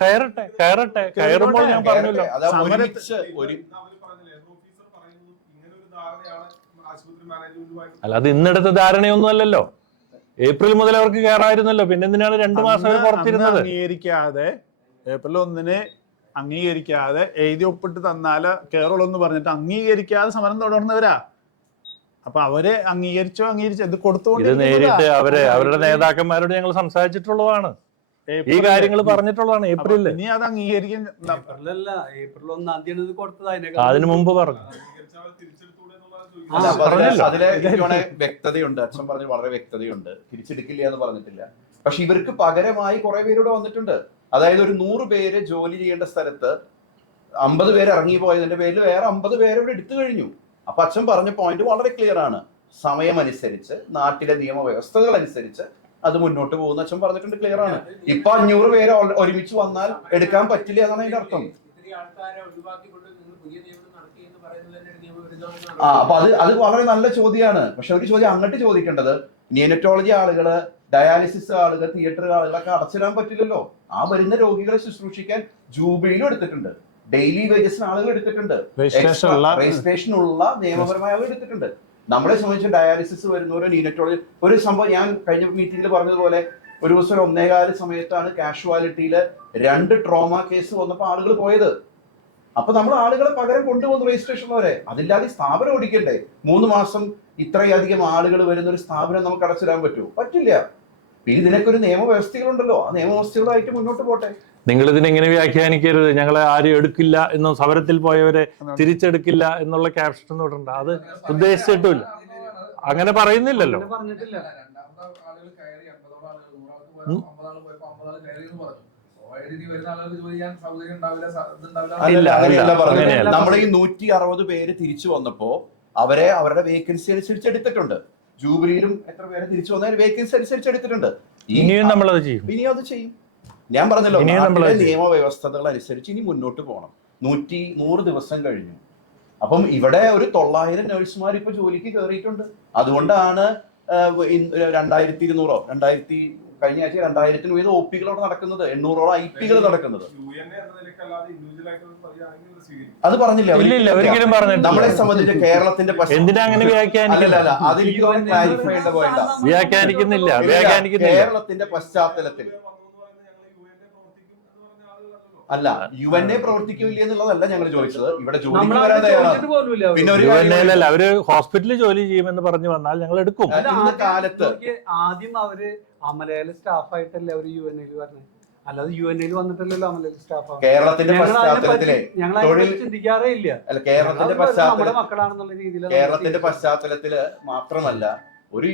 കയറട്ടെ. കയറുമ്പോൾ ഞാൻ പറഞ്ഞല്ലോ, അല്ല അത് ഇന്നെടുത്ത ധാരണയൊന്നും അല്ലല്ലോ. ഏപ്രിൽ മുതൽ അവർക്ക് കയറായിരുന്നല്ലോ. പിന്നെ എന്തിനാണ് 2 മാസം അവർ പുറത്തിരുന്നത്? അംഗീകരിക്കാതെ ഏപ്രിൽ 1-ന് അംഗീകരിക്കാതെ എഴുതി ഒപ്പിട്ട് തന്നാല് കേരളം എന്ന് പറഞ്ഞിട്ട് അംഗീകരിക്കാതെ സമരം തുടർന്നവരാ. അപ്പൊ അവരെ അംഗീകരിച്ചോ ഇത് കൊടുത്തുകൊണ്ട് ഇത് നേരിട്ട് അവരുടെ നേതാക്കന്മാരോട് ഞങ്ങൾ സംസാരിച്ചിട്ടുള്ളതാണ്. ഈ കാര്യങ്ങൾ പറഞ്ഞിട്ടുള്ളതാണ് ഏപ്രിലിൽ. ഇനി അത് അംഗീകരിക്കാൻ ഏപ്രിൽ 1-ാം തീയതി കൊടുത്തത്. അതിനു മുമ്പ് പറഞ്ഞു. അതിലെ വ്യക്തതയുണ്ട്. അച്ഛൻ പറഞ്ഞ് വളരെ വ്യക്തതയുണ്ട്. തിരിച്ചെടുക്കില്ല എന്ന് പറഞ്ഞിട്ടില്ല. പക്ഷെ ഇവർക്ക് പകരമായി കുറെ പേരോട് വന്നിട്ടുണ്ട്. അതായത് ഒരു 100 പേര് ജോലി ചെയ്യേണ്ട സ്ഥലത്ത് 50 പേര് ഇറങ്ങി പോയതിന്റെ പേരിൽ വേറെ 50 പേരെ ഇവിടെ എടുത്തു കഴിഞ്ഞു. അപ്പൊ അച്ഛൻ പറഞ്ഞ പോയിന്റ് വളരെ ക്ലിയർ ആണ്. സമയമനുസരിച്ച്, നാട്ടിലെ നിയമവ്യവസ്ഥകൾ അനുസരിച്ച് അത് മുന്നോട്ട് പോകുന്ന അച്ഛൻ പറഞ്ഞിട്ടുണ്ട്, ക്ലിയർ ആണ്. ഇപ്പൊ 500 പേര് ഒരുമിച്ച് വന്നാൽ എടുക്കാൻ പറ്റില്ല എന്നാണ് അതിന്റെ അർത്ഥം. അപ്പൊ അത് വളരെ നല്ല ചോദ്യമാണ്. പക്ഷെ ഒരു ചോദ്യം അങ്ങോട്ട് ചോദിക്കേണ്ടത്, നിയോനറ്റോളജി ആളുകള്, ഡയാലിസിസ് ആളുകൾ, തിയേറ്റർ ആളുകളൊക്കെ അടച്ചിടാൻ പറ്റില്ലല്ലോ. ആ വരുന്ന രോഗികളെ ശുശ്രൂഷിക്കാൻ ജൂബിലിയിലും എടുത്തിട്ടുണ്ട്, ഡെയിലി വേജസിന് ആളുകൾ എടുത്തിട്ടുണ്ട്, രജിസ്ട്രേഷനുള്ള നിയമപരമായ ആളുകൾ എടുത്തിട്ടുണ്ട്. നമ്മളെ സംബന്ധിച്ച് ഡയാലിസിസ് വരുന്നവരോ നീനറ്റോളജി ഒരു സംഭവം ഞാൻ കഴിഞ്ഞ മീറ്റിംഗിൽ പറഞ്ഞതുപോലെ ഒരു ദിവസം 1:15 സമയത്താണ് കാഷ്വാലിറ്റിയിൽ 2 ട്രോമ കേസ് വന്നപ്പോൾ ആളുകൾ പോയത്. അപ്പൊ നമ്മൾ ആളുകളെ പകരം കൊണ്ടുപോകുന്നു രജിസ്ട്രേഷൻ വരെ. അതില്ലാതെ സ്ഥാപനം ഓടിക്കണ്ടേ? 3 മാസം ഇത്രയധികം ആളുകൾ വരുന്ന ഒരു സ്ഥാപനം നമുക്ക് അടച്ചിടാൻ പറ്റുമോ? പറ്റില്ല. പിന്നെ ഇതിനൊക്കെ ഒരു നിയമവ്യവസ്ഥകളുണ്ടല്ലോ, ആ നിയമവ്യവസ്ഥകളായിട്ട് മുന്നോട്ട് പോട്ടെ. നിങ്ങൾ ഇതിനെങ്ങനെ വ്യാഖ്യാനിക്കരുത്, ഞങ്ങളെ ആരും എടുക്കില്ല എന്നും സമരത്തിൽ പോയവരെ തിരിച്ചെടുക്കില്ല എന്നുള്ള ക്യാപ്ഷൻ ഒന്നും ഇടണ്ട. അത് ഉദ്ദേശിച്ചിട്ടുമില്ല, അങ്ങനെ പറയുന്നില്ലല്ലോ. പറഞ്ഞിട്ടില്ല. ഇല്ല, അങ്ങനെയല്ല പറഞ്ഞത്. അങ്ങനെയല്ല. നമ്മുടെ ഈ 160 പേര് തിരിച്ചു വന്നപ്പോ അവരെ അവരുടെ വേക്കൻസി അനുസരിച്ച് എടുത്തിട്ടുണ്ട്. ജൂബിലിയിലും എത്ര പേര് തിരിച്ചു വന്നവർ വേക്കൻസി അനുസരിച്ച് എടുത്തിട്ടുണ്ട്. ഇനിയും നമ്മളത് ചെയ്യും. ഇനിയും അത് ചെയ്യും. ഞാൻ പറഞ്ഞല്ലോ, ഇനിയും നമ്മളത് നാട്ടിലെ നിയമവ്യവസ്ഥകൾ അനുസരിച്ച് ഇനി മുന്നോട്ട് പോകണം. 100 ദിവസം കഴിഞ്ഞു. അപ്പം ഇവിടെ ഒരു 900 നഴ്സുമാർ ഇപ്പൊ ജോലിക്ക് കയറിയിട്ടുണ്ട്. അതുകൊണ്ടാണ് 2200 കഴിഞ്ഞ ആഴ്ച 2000 വീതം OP-കൾ അവിടെ നടക്കുന്നത്, 800ഓളം IP-കൾ നടക്കുന്നത്. അത് പറഞ്ഞില്ല, ഇല്ല, ഒരിക്കലും പറഞ്ഞിട്ടില്ല. നമ്മളെ സംബന്ധിച്ച് കേരളത്തിന്റെ എന്തിനാ അങ്ങനെ വ്യാഖ്യാനിക്കുന്നത്? അതെനിക്ക് ക്ലാരിഫൈ ചെയ്യേണ്ട പോയിന്റാ. വ്യാഖ്യാനിക്കുന്നില്ല. കേരളത്തിന്റെ പശ്ചാത്തലത്തിൽ അല്ല, UNA പ്രവർത്തിക്കില്ല എന്നുള്ളതല്ല ഞങ്ങൾ ചോദിച്ചത്. ഇവിടെ ജോലിക്ക് വരാൻ തയ്യാറാണ്. പിന്നെ ഒരു UNA അവര് ഹോസ്പിറ്റലിൽ ജോലി ചെയ്യുമെന്ന് പറഞ്ഞു വന്നാൽ ഞങ്ങൾ എടുക്കും. ഇന്ന കാലത്ത് ആദ്യം അവര് അമലയിലെ സ്റ്റാഫായിട്ടല്ലേ അവര് UNA പറഞ്ഞത്, അല്ലാതെ UNA വന്നിട്ടല്ലല്ലോ അമലയിലെ സ്റ്റാഫ്. കേരളത്തിന്റെ പശ്ചാത്തലത്തിലെ ഞങ്ങൾ ചിന്തിക്കാറേ ഇല്ല. അല്ല, കേരളത്തിന്റെ പശ്ചാത്തലത്തിൽ മക്കളാണെന്നുള്ള രീതിയിൽ കേരളത്തിന്റെ പശ്ചാത്തലത്തില് മാത്രമല്ല, ഒരു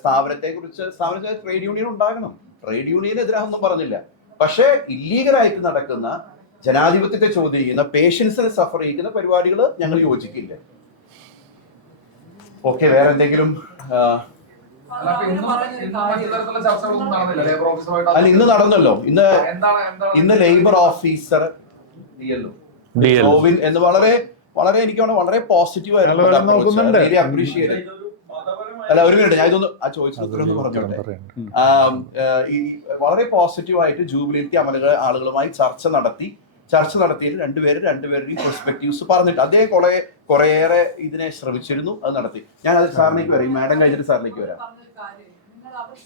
സ്ഥാപനത്തെ കുറിച്ച് ട്രേഡ് യൂണിയൻ ഉണ്ടാകണം. ട്രേഡ് യൂണിയനെതിരാണെന്നും പറഞ്ഞില്ല. പക്ഷേ ഇല്ലീഗലായിട്ട് നടക്കുന്ന, ജനാധിപത്യത്തെ ചോദ്യം ചെയ്യുന്ന, പേഷ്യൻസിനെ സഫർ ചെയ്യുന്ന പരിപാടികൾ ഞങ്ങൾ യോജിക്കില്ല. ഓക്കെ, വേറെ എന്തെങ്കിലും? അല്ല, ഇന്ന് നടന്നല്ലോ. ഇന്ന് ലേബർ ഓഫീസർ ഗോവിന്ദ് എന്ന് വളരെ വളരെ എനിക്ക് വളരെ പോസിറ്റീവ് ആയിരുന്നു. അപ്രീഷിയേറ്റ്. അല്ല, ഒരു മിനിറ്റ്, ഞാൻ ഇതൊന്ന് ആ ചോദിച്ചൊന്ന് പറഞ്ഞോട്ടെ. ഈ വളരെ പോസിറ്റീവായിട്ട് ജൂബിലിറ്റി ആളുകളുമായി ചർച്ച നടത്തിയിട്ട് രണ്ടുപേരുടെയും പെർസ്പെക്റ്റീവ്സ് പറഞ്ഞിട്ട് അദ്ദേഹം കുറേയേറെ ഇതിനെ ശ്രമിച്ചിരുന്നു. അത് നടത്തി. ഞാൻ അത് സാറിലേക്ക് വരാം, ഈ മാഡം കഴിഞ്ഞിട്ട് സാറിലേക്ക് വരാം.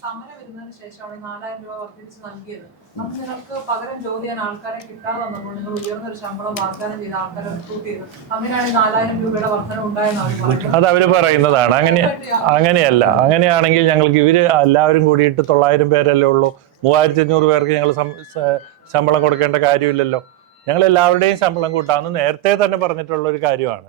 സമരം വരുന്നതിന് ശേഷമാണ് 4000 രൂപ വർദ്ധിച്ച് നൽകിയത്. അപ്പൊ നിങ്ങൾക്ക് പകരം ജോലി ചെയ്യാൻ ആൾക്കാരെ കിട്ടാതെ വന്നപ്പോൾ നിങ്ങൾ ഉയർന്നൊരു ശമ്പളം വാഗ്ദാനം ചെയ്ത ആൾക്കാരെ റിക്രൂട്ട് ചെയ്തു. അങ്ങനെയാണ് 4000 രൂപയുടെ വർധന ഉണ്ടായെന്ന് അത് അവര് പറയുന്നതാണ്. അങ്ങനെയല്ല. അങ്ങനെയാണെങ്കിൽ ഞങ്ങൾക്ക് ഇവര് എല്ലാവരും കൂടിയിട്ട് 900 പേരല്ലേ ഉള്ളൂ. 3500 പേർക്ക് ഞങ്ങൾ ശമ്പളം കൊടുക്കേണ്ട കാര്യമില്ലല്ലോ. ഞങ്ങൾ എല്ലാവരുടെയും ശമ്പളം കൂട്ടാമെന്ന് നേരത്തെ തന്നെ പറഞ്ഞിട്ടുള്ള ഒരു കാര്യമാണ്.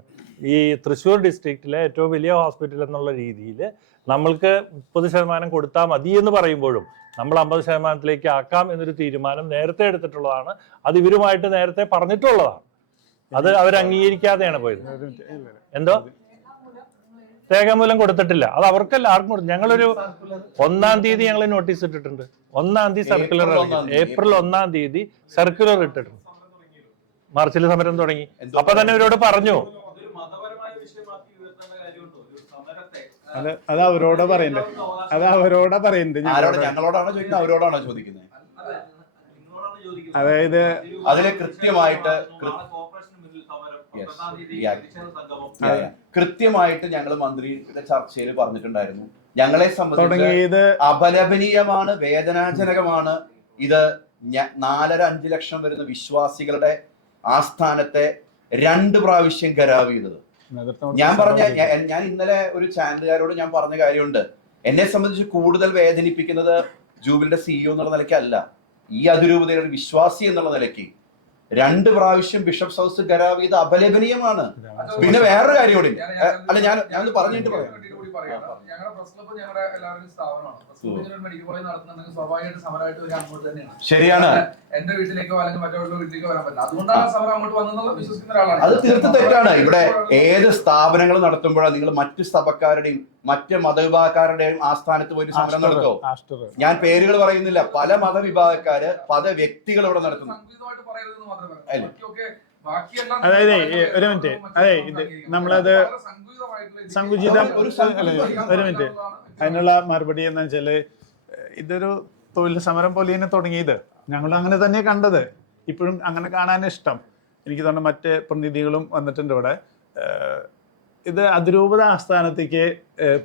ഈ തൃശ്ശൂർ ഡിസ്ട്രിക്റ്റിലെ ഏറ്റവും വലിയ ഹോസ്പിറ്റൽ എന്നുള്ള രീതിയിൽ നമ്മൾക്ക് 30% കൊടുത്താൽ മതി എന്ന് പറയുമ്പോഴും നമ്മൾ 50%-ലേക്ക് ആക്കാം എന്നൊരു തീരുമാനം നേരത്തെ എടുത്തിട്ടുള്ളതാണ്. അത് ഇവരുമായിട്ട് നേരത്തെ പറഞ്ഞിട്ടുള്ളതാണ്. അത് അവർ അംഗീകരിക്കാതെയാണ് പോയത്. എന്തോ രേഖാമൂലം കൊടുത്തിട്ടില്ല. അത് അവർക്കല്ല, ആർക്കും കൊടുത്തു. ഞങ്ങളൊരു 1-ാം തീയതി ഞങ്ങൾ നോട്ടീസ് ഇട്ടിട്ടുണ്ട്. 1-ാം തീയതി സർക്കുലർ, ഏപ്രിൽ 1-ാം തീയതി സർക്കുലർ ഇട്ടിട്ടുണ്ട്. മാർച്ചിൽ സമരം തുടങ്ങി. അപ്പൊ തന്നെ ഇവരോട് പറഞ്ഞു. അത് അവരോടാ പറയണ്ടേ. ഞങ്ങളോടാണോ ചോദിക്കുന്നത്, അവരോടാണോ ചോദിക്കുന്നത്? അതായത് അതിലെ കൃത്യമായിട്ട് ഞങ്ങൾ മന്ത്രിയുടെ ചർച്ചയിൽ പറഞ്ഞിട്ടുണ്ടായിരുന്നു. ഞങ്ങളെ സംബന്ധിച്ച് അപലപനീയമാണ്, വേദനാജനകമാണ്. ഇത് 4.5 ലക്ഷം വരുന്ന വിശ്വാസികളുടെ ആസ്ഥാനത്തെ 2 പ്രാവശ്യം ഖരാവ് ചെയ്തത്. ഞാൻ ഇന്നലെ ഒരു ചാനലുകാരോട് ഞാൻ പറഞ്ഞ കാര്യമുണ്ട്. എന്നെ സംബന്ധിച്ച് കൂടുതൽ വേദനിപ്പിക്കുന്നത് ജൂബിലിയുടെ CEO എന്നുള്ള നിലയ്ക്കല്ല, ഈ അതിരൂപതയുടെ ഒരു വിശ്വാസി എന്നുള്ള നിലയ്ക്ക് 2 പ്രാവശ്യം ബിഷപ്സ് ഹൗസ് ഖരാവ് ചെയ്ത് അപലപനീയമാണ്. പിന്നെ വേറൊരു കാര്യം കൂടി. അല്ല, ഞാനത് പറഞ്ഞിട്ട് പറയാം. ഞങ്ങളുടെ പ്രസ് ക്ലബ്ബ് ഞങ്ങളുടെ എല്ലാവരുടെയും സ്ഥാപനമാണ്. മെഡിക്കൽ കോളേജ് നടത്തുന്നുണ്ടെങ്കിൽ സ്വാഭാവികമായിട്ട് സമരമായിട്ട് ഒരു അങ്ങോട്ട് തന്നെയാണ്. ശരിയാണ്. എന്റെ വീട്ടിലേക്കോ അല്ലെങ്കിൽ മറ്റവരുടെ വീട്ടിലേക്കോ വരാൻ പറ്റില്ല. അതുകൊണ്ടാണ് സമരം അങ്ങോട്ട് വന്നെന്നുള്ള വിശ്വസിക്കുന്ന ഒരാളാണ്. അത് തീർത്തും തെറ്റാണ്. ഇവിടെ ഏത് സ്ഥാപനങ്ങൾ നടത്തുമ്പോഴാണ് നിങ്ങൾ മറ്റു സഭക്കാരുടെയും മറ്റ് മതവിഭാഗക്കാരുടെയും ആസ്ഥാനത്ത് പോയി സമരം നടത്തോ? ഞാൻ പേരുകൾ പറയുന്നില്ല. പല മതവിഭാഗക്കാര്, പല വ്യക്തികൾ ഇവിടെ നടത്തുന്നു. അതായത് ഒരു മിനിറ്റ്, അതെ, ഇത് നമ്മളത് സങ്കുചിതം. ഒരു മിനിറ്റ്, അതിനുള്ള മറുപടി എന്ന് വെച്ചാല് ഇതൊരു തൊഴിൽ സമരം പോലെ തന്നെ തുടങ്ങിയത്. ഞങ്ങൾ അങ്ങനെ തന്നെ കണ്ടത്, ഇപ്പോഴും അങ്ങനെ കാണാൻ ഇഷ്ടം. എനിക്ക് തോന്നുന്നു മറ്റ് പ്രതിനിധികളും വന്നിട്ടുണ്ട് ഇവിടെ. ഇത് അതിരൂപത ആസ്ഥാനത്തേക്ക്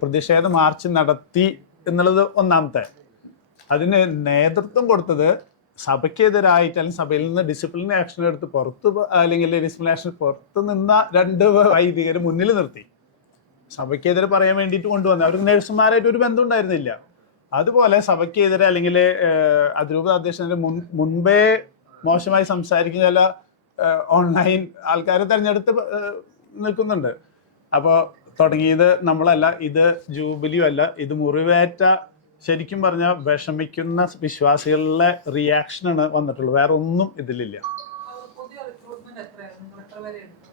പ്രതിഷേധ മാർച്ച് നടത്തി എന്നുള്ളത് ഒന്നാമത്തെ. അതിന് നേതൃത്വം കൊടുത്തത് സഭയ്ക്കെതിരായിട്ട് അല്ലെങ്കിൽ സഭയിൽ നിന്ന് ഡിസിപ്ലിനറി ആക്ഷൻ എടുത്ത് അല്ലെങ്കിൽ ഡിസിപ്ലിനറി ആക്ഷൻ പുറത്ത് നിന്ന 2 വൈദികർ മുന്നിൽ നിർത്തി സഭയ്ക്കെതിരെ പറയാൻ വേണ്ടിയിട്ട് കൊണ്ടുവന്നത്. അവർക്ക് നഴ്സുമാരായിട്ട് ഒരു ബന്ധം ഉണ്ടായിരുന്നില്ല. അതുപോലെ സഭയ്ക്കെതിരെ അല്ലെങ്കിൽ അതിരൂപത അധ്യക്ഷന്റെ മുൻപേ മോശമായി സംസാരിക്കുന്ന ചില ഓൺലൈൻ ആൾക്കാരെ തിരഞ്ഞെടുത്ത് നിൽക്കുന്നുണ്ട്. അപ്പോൾ തുടങ്ങിയത് നമ്മളല്ല, ഇത് ജൂബിലിയും അല്ല, ഇത് മുറിവേറ്റ ശരിക്കും പറഞ്ഞാൽ വിഷമിക്കുന്ന വിശ്വാസികളുടെ റിയാക്ഷനാണ് വന്നിട്ടുള്ളത്. വേറെ ഒന്നും ഇതിലില്ല. പുതിയ റിക്രൂട്ട്മെന്റ് എത്രയായിരുന്നു? നിങ്ങൾ എത്ര പേരെ എടുത്തു?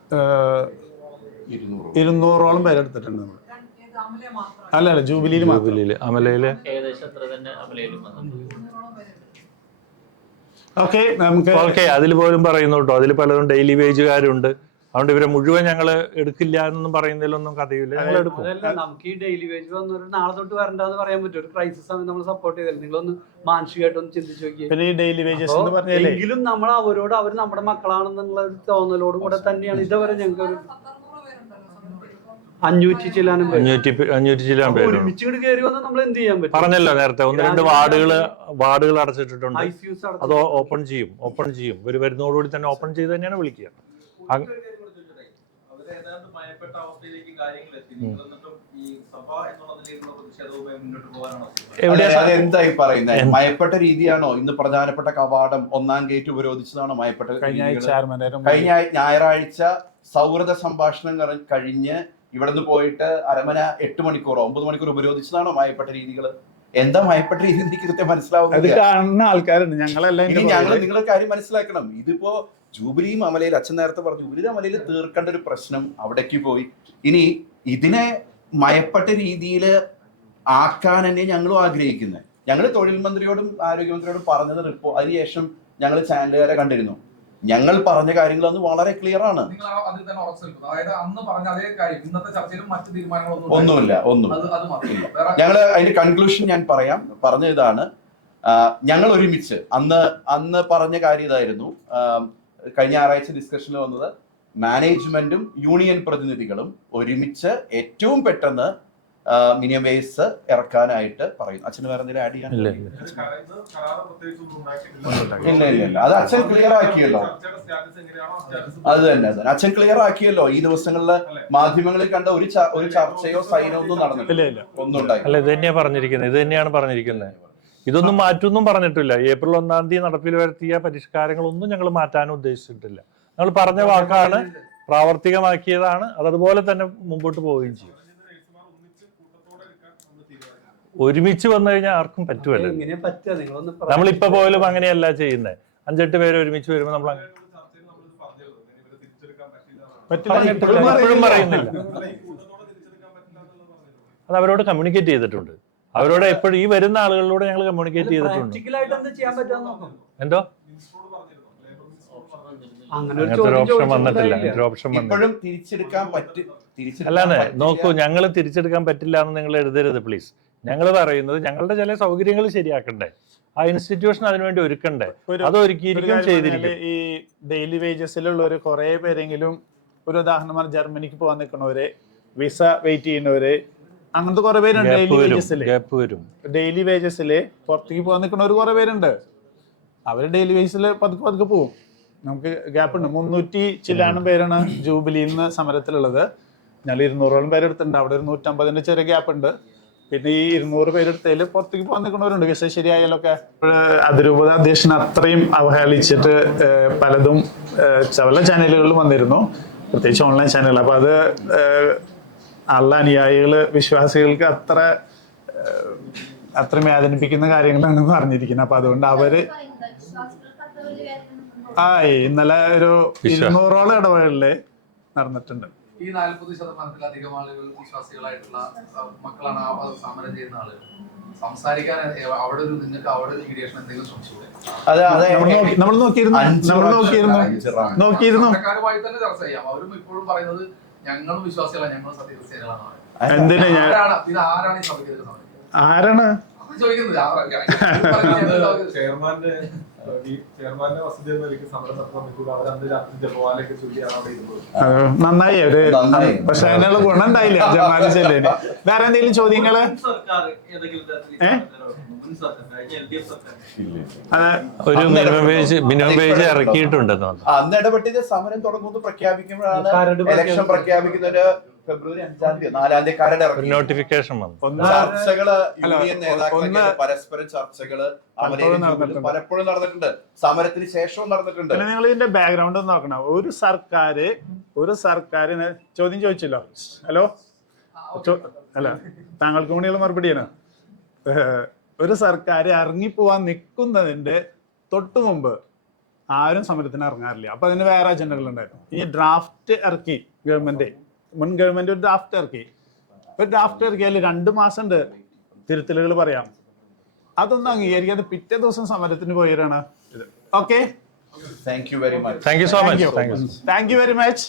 200ഓളം പേരെടുത്തിട്ടുണ്ട് നമ്മൾ. ഏത് അമല മാത്രം? അല്ല ജൂബിലിയിൽ മാത്രം. ജൂബിലിയില് അമലയില് ഏകദേശം അത്ര തന്നെ അമലയിലും വന്നു. 200ഓളം പേരെ എടുത്തു. ഓക്കെ, നമുക്ക് ഓക്കെ. അതിൽ പോലും പറയുന്നു കേട്ടോ, അതിൽ പലരും ഡെയിലി വേജുകാരുണ്ട്. അതുകൊണ്ട് ഇവരെ മുഴുവൻ ഞങ്ങൾ എടുക്കില്ല എന്നൊന്നും പറയുന്നതിലൊന്നും കഥയില്ല, ഞങ്ങൾ എടുക്കും. അതല്ല, നമുക്ക് ഈ ഡെയിലി വേജ് വന്നൊരു നാളെ തൊട്ട് വരണ്ടെന്ന് പറയാൻ പറ്റും. ഒരു ക്രൈസിസ് സമയം നമ്മൾ സപ്പോർട്ട് ചെയ്തില്ല. നിങ്ങളൊന്ന് മാനസികമായിട്ടൊന്ന് ചിന്തിച്ചു നോക്കിയേ. പിന്നെ ഈ ഡെയിലി വേജസ് എന്ന് പറഞ്ഞാലേ എങ്കിലും നമ്മൾ അവരോട് അവർ നമ്മുടെ മക്കളാണെന്നുള്ള ഒരു തോന്നലോട് കൂടെ തന്നെയാണ് ഇതുവരെ ഞങ്ങൾക്ക് ഒരു 100 പേരുണ്ടല്ലോ സമരത്തിൽ. ഇപ്പം 500 ചില്ലാനും പേര് 500 ചില്ലാൻ പേര് ഒരുമിച്ച് ഇങ്ങോട്ട് കയറി വന്നാൽ നമ്മൾ എന്ത് ചെയ്യാൻ പറ്റും? പറഞ്ഞല്ലോ നേരത്തെ, 1-2 വാർഡുകൾ അടച്ചിട്ടിട്ടുണ്ട്. ICUs അത് ഓപ്പൺ ചെയ്യും. ഒരു വരുന്നതോടുകൂടി തന്നെ ഓപ്പൺ ചെയ്ത് തന്നെയാണ് വിളിക്കുക. ഏതാണ്ട് ഭയപ്പെട്ട അവസ്ഥയിലേക്ക് കാര്യങ്ങൾ എത്തി. എന്നിട്ടും ഈ സഭ എന്നുള്ളതിലേക്കുള്ള പ്രതിഷേധവുമായി മുന്നോട്ട് പോകാനാണോ? എന്തായി പറയുന്നത്? മയപ്പെട്ട രീതിയാണോ? ഇന്ന് പ്രധാനപ്പെട്ട കവാടം 1-ാം ഗേറ്റ് ഉപരോധിച്ചതാണോ മയപ്പെട്ട? കഴിഞ്ഞ ഞായറാഴ്ച സൗഹൃദ സംഭാഷണം കഴിഞ്ഞ് ഇവിടുന്ന് പോയിട്ട് അരമന 8 മണിക്കൂറോ 9 മണിക്കൂർ ഉപരോധിച്ചതാണോ മയപ്പെട്ട രീതികൾ? എന്താ മയപ്പെട്ട രീതി എനിക്ക് കൃത്യം മനസ്സിലാവുന്നത്. കാണുന്ന ആൾക്കാരുണ്ട്. ഞങ്ങളെല്ലാം നിങ്ങൾ കാര്യം മനസ്സിലാക്കണം. ഇതിപ്പോ ജൂബിലിയും അമലയിൽ, അച്ഛൻ നേരത്തെ പറഞ്ഞു, ജൂബിലി അമലയിൽ തീർക്കേണ്ട ഒരു പ്രശ്നം അവിടേക്ക് പോയി. ഇനി ഇതിനെ മയപ്പെട്ട രീതിയിൽ ആക്കാൻ തന്നെ ഞങ്ങളും ആഗ്രഹിക്കുന്നത്. ഞങ്ങൾ തൊഴിൽ മന്ത്രിയോടും ആരോഗ്യമന്ത്രിയോടും പറഞ്ഞത് അതിനുശേഷം ഞങ്ങൾ ചാനലുകാരെ കണ്ടിരുന്നു. ഞങ്ങൾ പറഞ്ഞ കാര്യങ്ങൾ അന്ന് വളരെ ക്ലിയർ ആണ്. നിങ്ങൾ അതിൽ തന്നെ ഉറച്ചു നിൽക്കുന്നു. അതായത് അന്ന് പറഞ്ഞ അതേ കാര്യം ഇന്നത്തെ ചർച്ചയിലും മറ്റു തീരുമാനങ്ങളൊന്നും ഒന്നുമില്ല. ഞങ്ങൾ അതിന്റെ കൺക്ലൂഷൻ ഞാൻ പറഞ്ഞ ഇതാണ്. ഞങ്ങൾ ഒരുമിച്ച് അന്ന് പറഞ്ഞ കാര്യം ഇതായിരുന്നു. കഴിഞ്ഞ ഞായറാഴ്ച ഡിസ്കഷനിൽ വന്നത് മാനേജ്മെന്റും യൂണിയൻ പ്രതിനിധികളും ഒരുമിച്ച് ഏറ്റവും പെട്ടെന്ന് മിനിമം വേസ് ഇറക്കാനായിട്ട് പറയുന്നു. അച്ഛന് വേറെ എന്തെങ്കിലും ആഡ് ചെയ്യാൻ? ഇല്ല. അത് അച്ഛൻ ക്ലിയർ ആക്കിയല്ലോ. അത് തന്നെ അച്ഛൻ ക്ലിയർ ആക്കിയല്ലോ. ഈ ദിവസങ്ങളില് മാധ്യമങ്ങളിൽ കണ്ട ഒരു ചർച്ചയോ സൈനോ ഒന്നും നടന്നിട്ടില്ല, ഒന്നും ഉണ്ടായി. അല്ല, ഇത് തന്നെയാണ് പറഞ്ഞിരിക്കുന്നത്. ഇതൊന്നും മാറ്റൊന്നും പറഞ്ഞിട്ടില്ല. ഏപ്രിൽ 1-ാം തീയതി നടപ്പിൽ വരുത്തിയ പരിഷ്കാരങ്ങളൊന്നും ഞങ്ങൾ മാറ്റാനും ഉദ്ദേശിച്ചിട്ടില്ല. ഞങ്ങൾ പറഞ്ഞ വാക്കാണ്, പ്രാവർത്തികമാക്കിയതാണ്. അതുപോലെ തന്നെ മുമ്പോട്ട് പോവുകയും ചെയ്യും. ഒരുമിച്ച് വന്നു കഴിഞ്ഞാൽ ആർക്കും പറ്റുമല്ലോ. നമ്മളിപ്പോ പോലും അങ്ങനെയല്ല ചെയ്യുന്നത്. 5-8 പേര് ഒരുമിച്ച് വരുമ്പോൾ നമ്മൾ എപ്പോഴും പറയുന്നില്ല. അത് അവരോട് കമ്മ്യൂണിക്കേറ്റ് ചെയ്തിട്ടുണ്ട്. അവരോട് എപ്പോഴും ഈ വരുന്ന ആളുകളിലൂടെ ഞങ്ങൾ കമ്മ്യൂണിക്കേറ്റ് ചെയ്തിട്ടുണ്ട്. എന്തോ അങ്ങനത്തെ ഒരു ഓപ്ഷൻ വന്നിട്ടില്ല. ഇപ്പോഴും തിരിച്ചെടുക്കാൻ പറ്റും. അല്ലാതെ നോക്കൂ, ഞങ്ങൾ തിരിച്ചെടുക്കാൻ പറ്റില്ല എന്ന് നിങ്ങൾ എഴുതരുത് പ്ലീസ്. ഞങ്ങൾ പറയുന്നത് ഞങ്ങളുടെ ചില സൗകര്യങ്ങൾ ശരിയാക്കണ്ടേ, ആ ഇൻസ്റ്റിറ്റ്യൂഷൻ അതിനുവേണ്ടി ഒരുക്കണ്ടേ, അത് ഒരുക്കിയിരിക്കും, ചെയ്തിരിക്കും. ഈ ഡെയിലി വേജസിലുള്ളവര് കുറെ പേരെങ്കിലും, ഒരു ഉദാഹരണം ജർമ്മനിക്ക് പോകാൻ നിൽക്കുന്നവര്, വിസ വെയിറ്റ് ചെയ്യുന്നവര്, അങ്ങനത്തെ കുറെ പേരുണ്ട്. ഡെയിലി വേജസില് പുറത്തേക്ക് പോകാൻ നിൽക്കുന്നവർ കുറെ പേരുണ്ട്. അവര് ഡെയിലി വേജസിൽ പതുക്കെ പോവും. നമുക്ക് ഗ്യാപ്പ് ഉണ്ട്. 300 ചില്ലാനും പേരാണ് ജൂബിലിയിൽ നിന്ന് സമരത്തിലുള്ളത്. ഞങ്ങൾ 200ഓളം പേരെടുത്തിട്ടുണ്ട്. അവിടെ ഒരു 150ന്റെ ചെറിയ ഗ്യാപ്പ് ഉണ്ട്. പിന്നെ ഈ 200 പേരെടുത്തതിൽ പുറത്തേക്ക് പോകാൻ നിൽക്കുന്നവരുണ്ട്, വിസ ശരിയായാലൊക്കെ. അതിരൂപത അധ്യക്ഷൻ അത്രയും അവഹേളിച്ചിട്ട് പലതും പല ചാനലുകളിലും വന്നിരുന്നു, പ്രത്യേകിച്ച് ഓൺലൈൻ ചാനലുകൾ. അപ്പൊ അത് അനുയായികള് വിശ്വാസികൾക്ക് അത്ര വേദനിപ്പിക്കുന്ന കാര്യങ്ങളാണെന്ന് പറഞ്ഞിരിക്കുന്നത്. അപ്പൊ അതുകൊണ്ട് അവര് ഇന്നലെ ഒരു 200ഓളം ഇടവേളയില് നടന്നിട്ടുണ്ട്. ഈ 40% ആളുകൾ വിശ്വാസികളായിട്ടുള്ള മക്കളാണ് സമരം ചെയ്യുന്ന ആളുകൾ. സംസാരിക്കാൻ അവിടെ ഒരു നിങ്ങൾക്ക് അവിടെ ഒരു മീഡിയേഷൻ എന്തെങ്കിലും ശ്രമിച്ചൂടെ? നമ്മൾ നോക്കിയിരുന്നു. സർക്കാരുമായി തന്നെ ചർച്ച ചെയ്യാം. അവരും ഇപ്പോഴും പറയുന്നത് ഞങ്ങളും വിശ്വാസികളാണ്, ഞങ്ങളും സത്യക്രിസ്ത്യാനികളാണ്. ആരാണ് ഈ സഭയ്ക്കെതിരെ സമരം? ആരാണ് ചെയർമാന്റെ ഈ ചെയർമാന്റെ വസതി എന്ന നിലയ്ക്ക് സമരം നടത്താൻ പറ്റൂല, അവർ അന്ന് രാത്രി ജപമാലയൊക്കെ ചൊല്ലിയാണ് അവിടെ ഇരുന്നത്. നന്നായി അവര്, നന്നായി. പക്ഷെ അതിനുള്ള ഗുണം ഉണ്ടായില്ല ജമാല് ചെല്ലേന്. വേറെ എന്തെങ്കിലും ചോദ്യങ്ങള്? സർക്കാർ ഏതെങ്കിലും തരത്തിൽ മുൻ സർക്കാർ കഴിഞ്ഞ LDF സർക്കാർ അതെ, ഒരു മിനിമം വേജ് ഇറക്കിയിട്ടുണ്ടെന്ന് തോന്നുന്നു. അന്ന് ഇടപെട്ടിട്ട് സമരം തുടങ്ങുമെന്ന് പ്രഖ്യാപിക്കുമ്പോഴാണ് കരട് ഇലക്ഷൻ പ്രഖ്യാപിക്കുന്നത് ഫെബ്രുവരി 5-ാം തീയതി 4-ാം തീയതി കരട് ഒരു ഇറക്കി. നോട്ടിഫിക്കേഷൻ വന്നു. ഒന്ന് ചർച്ചകള് അല്ല, യൂണിയൻ നേതാക്കളൊക്കെ ഒന്ന് പരസ്പരം ചർച്ചകള് പലപ്പോഴും നടന്നിട്ടുണ്ട്. പലപ്പോഴും നടന്നിട്ടുണ്ട്, സമരത്തിന് ശേഷവും നടന്നിട്ടുണ്ട്. പിന്നെ നിങ്ങൾ ഇതിന്റെ ബാക്ക്ഗ്രൗണ്ട് ഒന്ന് നോക്കണം. ഒരു സർക്കാരിന് ചോദ്യം ചോദിച്ചല്ലോ. ഹലോ, അല്ല താങ്കൾക്ക് കൂടിയുള്ള മറുപടിയാണ്. ഒരു സർക്കാർ ഇറങ്ങിപ്പോവാൻ നിൽക്കുന്നതിന്റെ തൊട്ടു മുമ്പ് ആരും സമരത്തിന് ഇറങ്ങാറില്ല. അപ്പൊ അതിന് വേറെ അജണ്ടകൾ ഉണ്ടായിരുന്നു. ഈ ഡ്രാഫ്റ്റ് ഇറക്കി മുൻ ഗവൺമെന്റ് ഒരു ഡ്രാഫ്റ്റ് ഇറക്കി. ഒരു ഡ്രാഫ്റ്റ് ഇറക്കിയാൽ 2 മാസം ഉണ്ട് തിരുത്തലുകൾ പറയാം. അതൊന്നും അംഗീകരിക്കാതെ പിറ്റേ ദിവസം സമരത്തിന് പോയവരാണ് ഇത്. Okay, thank you very much. Thank you so much. Thank you very much.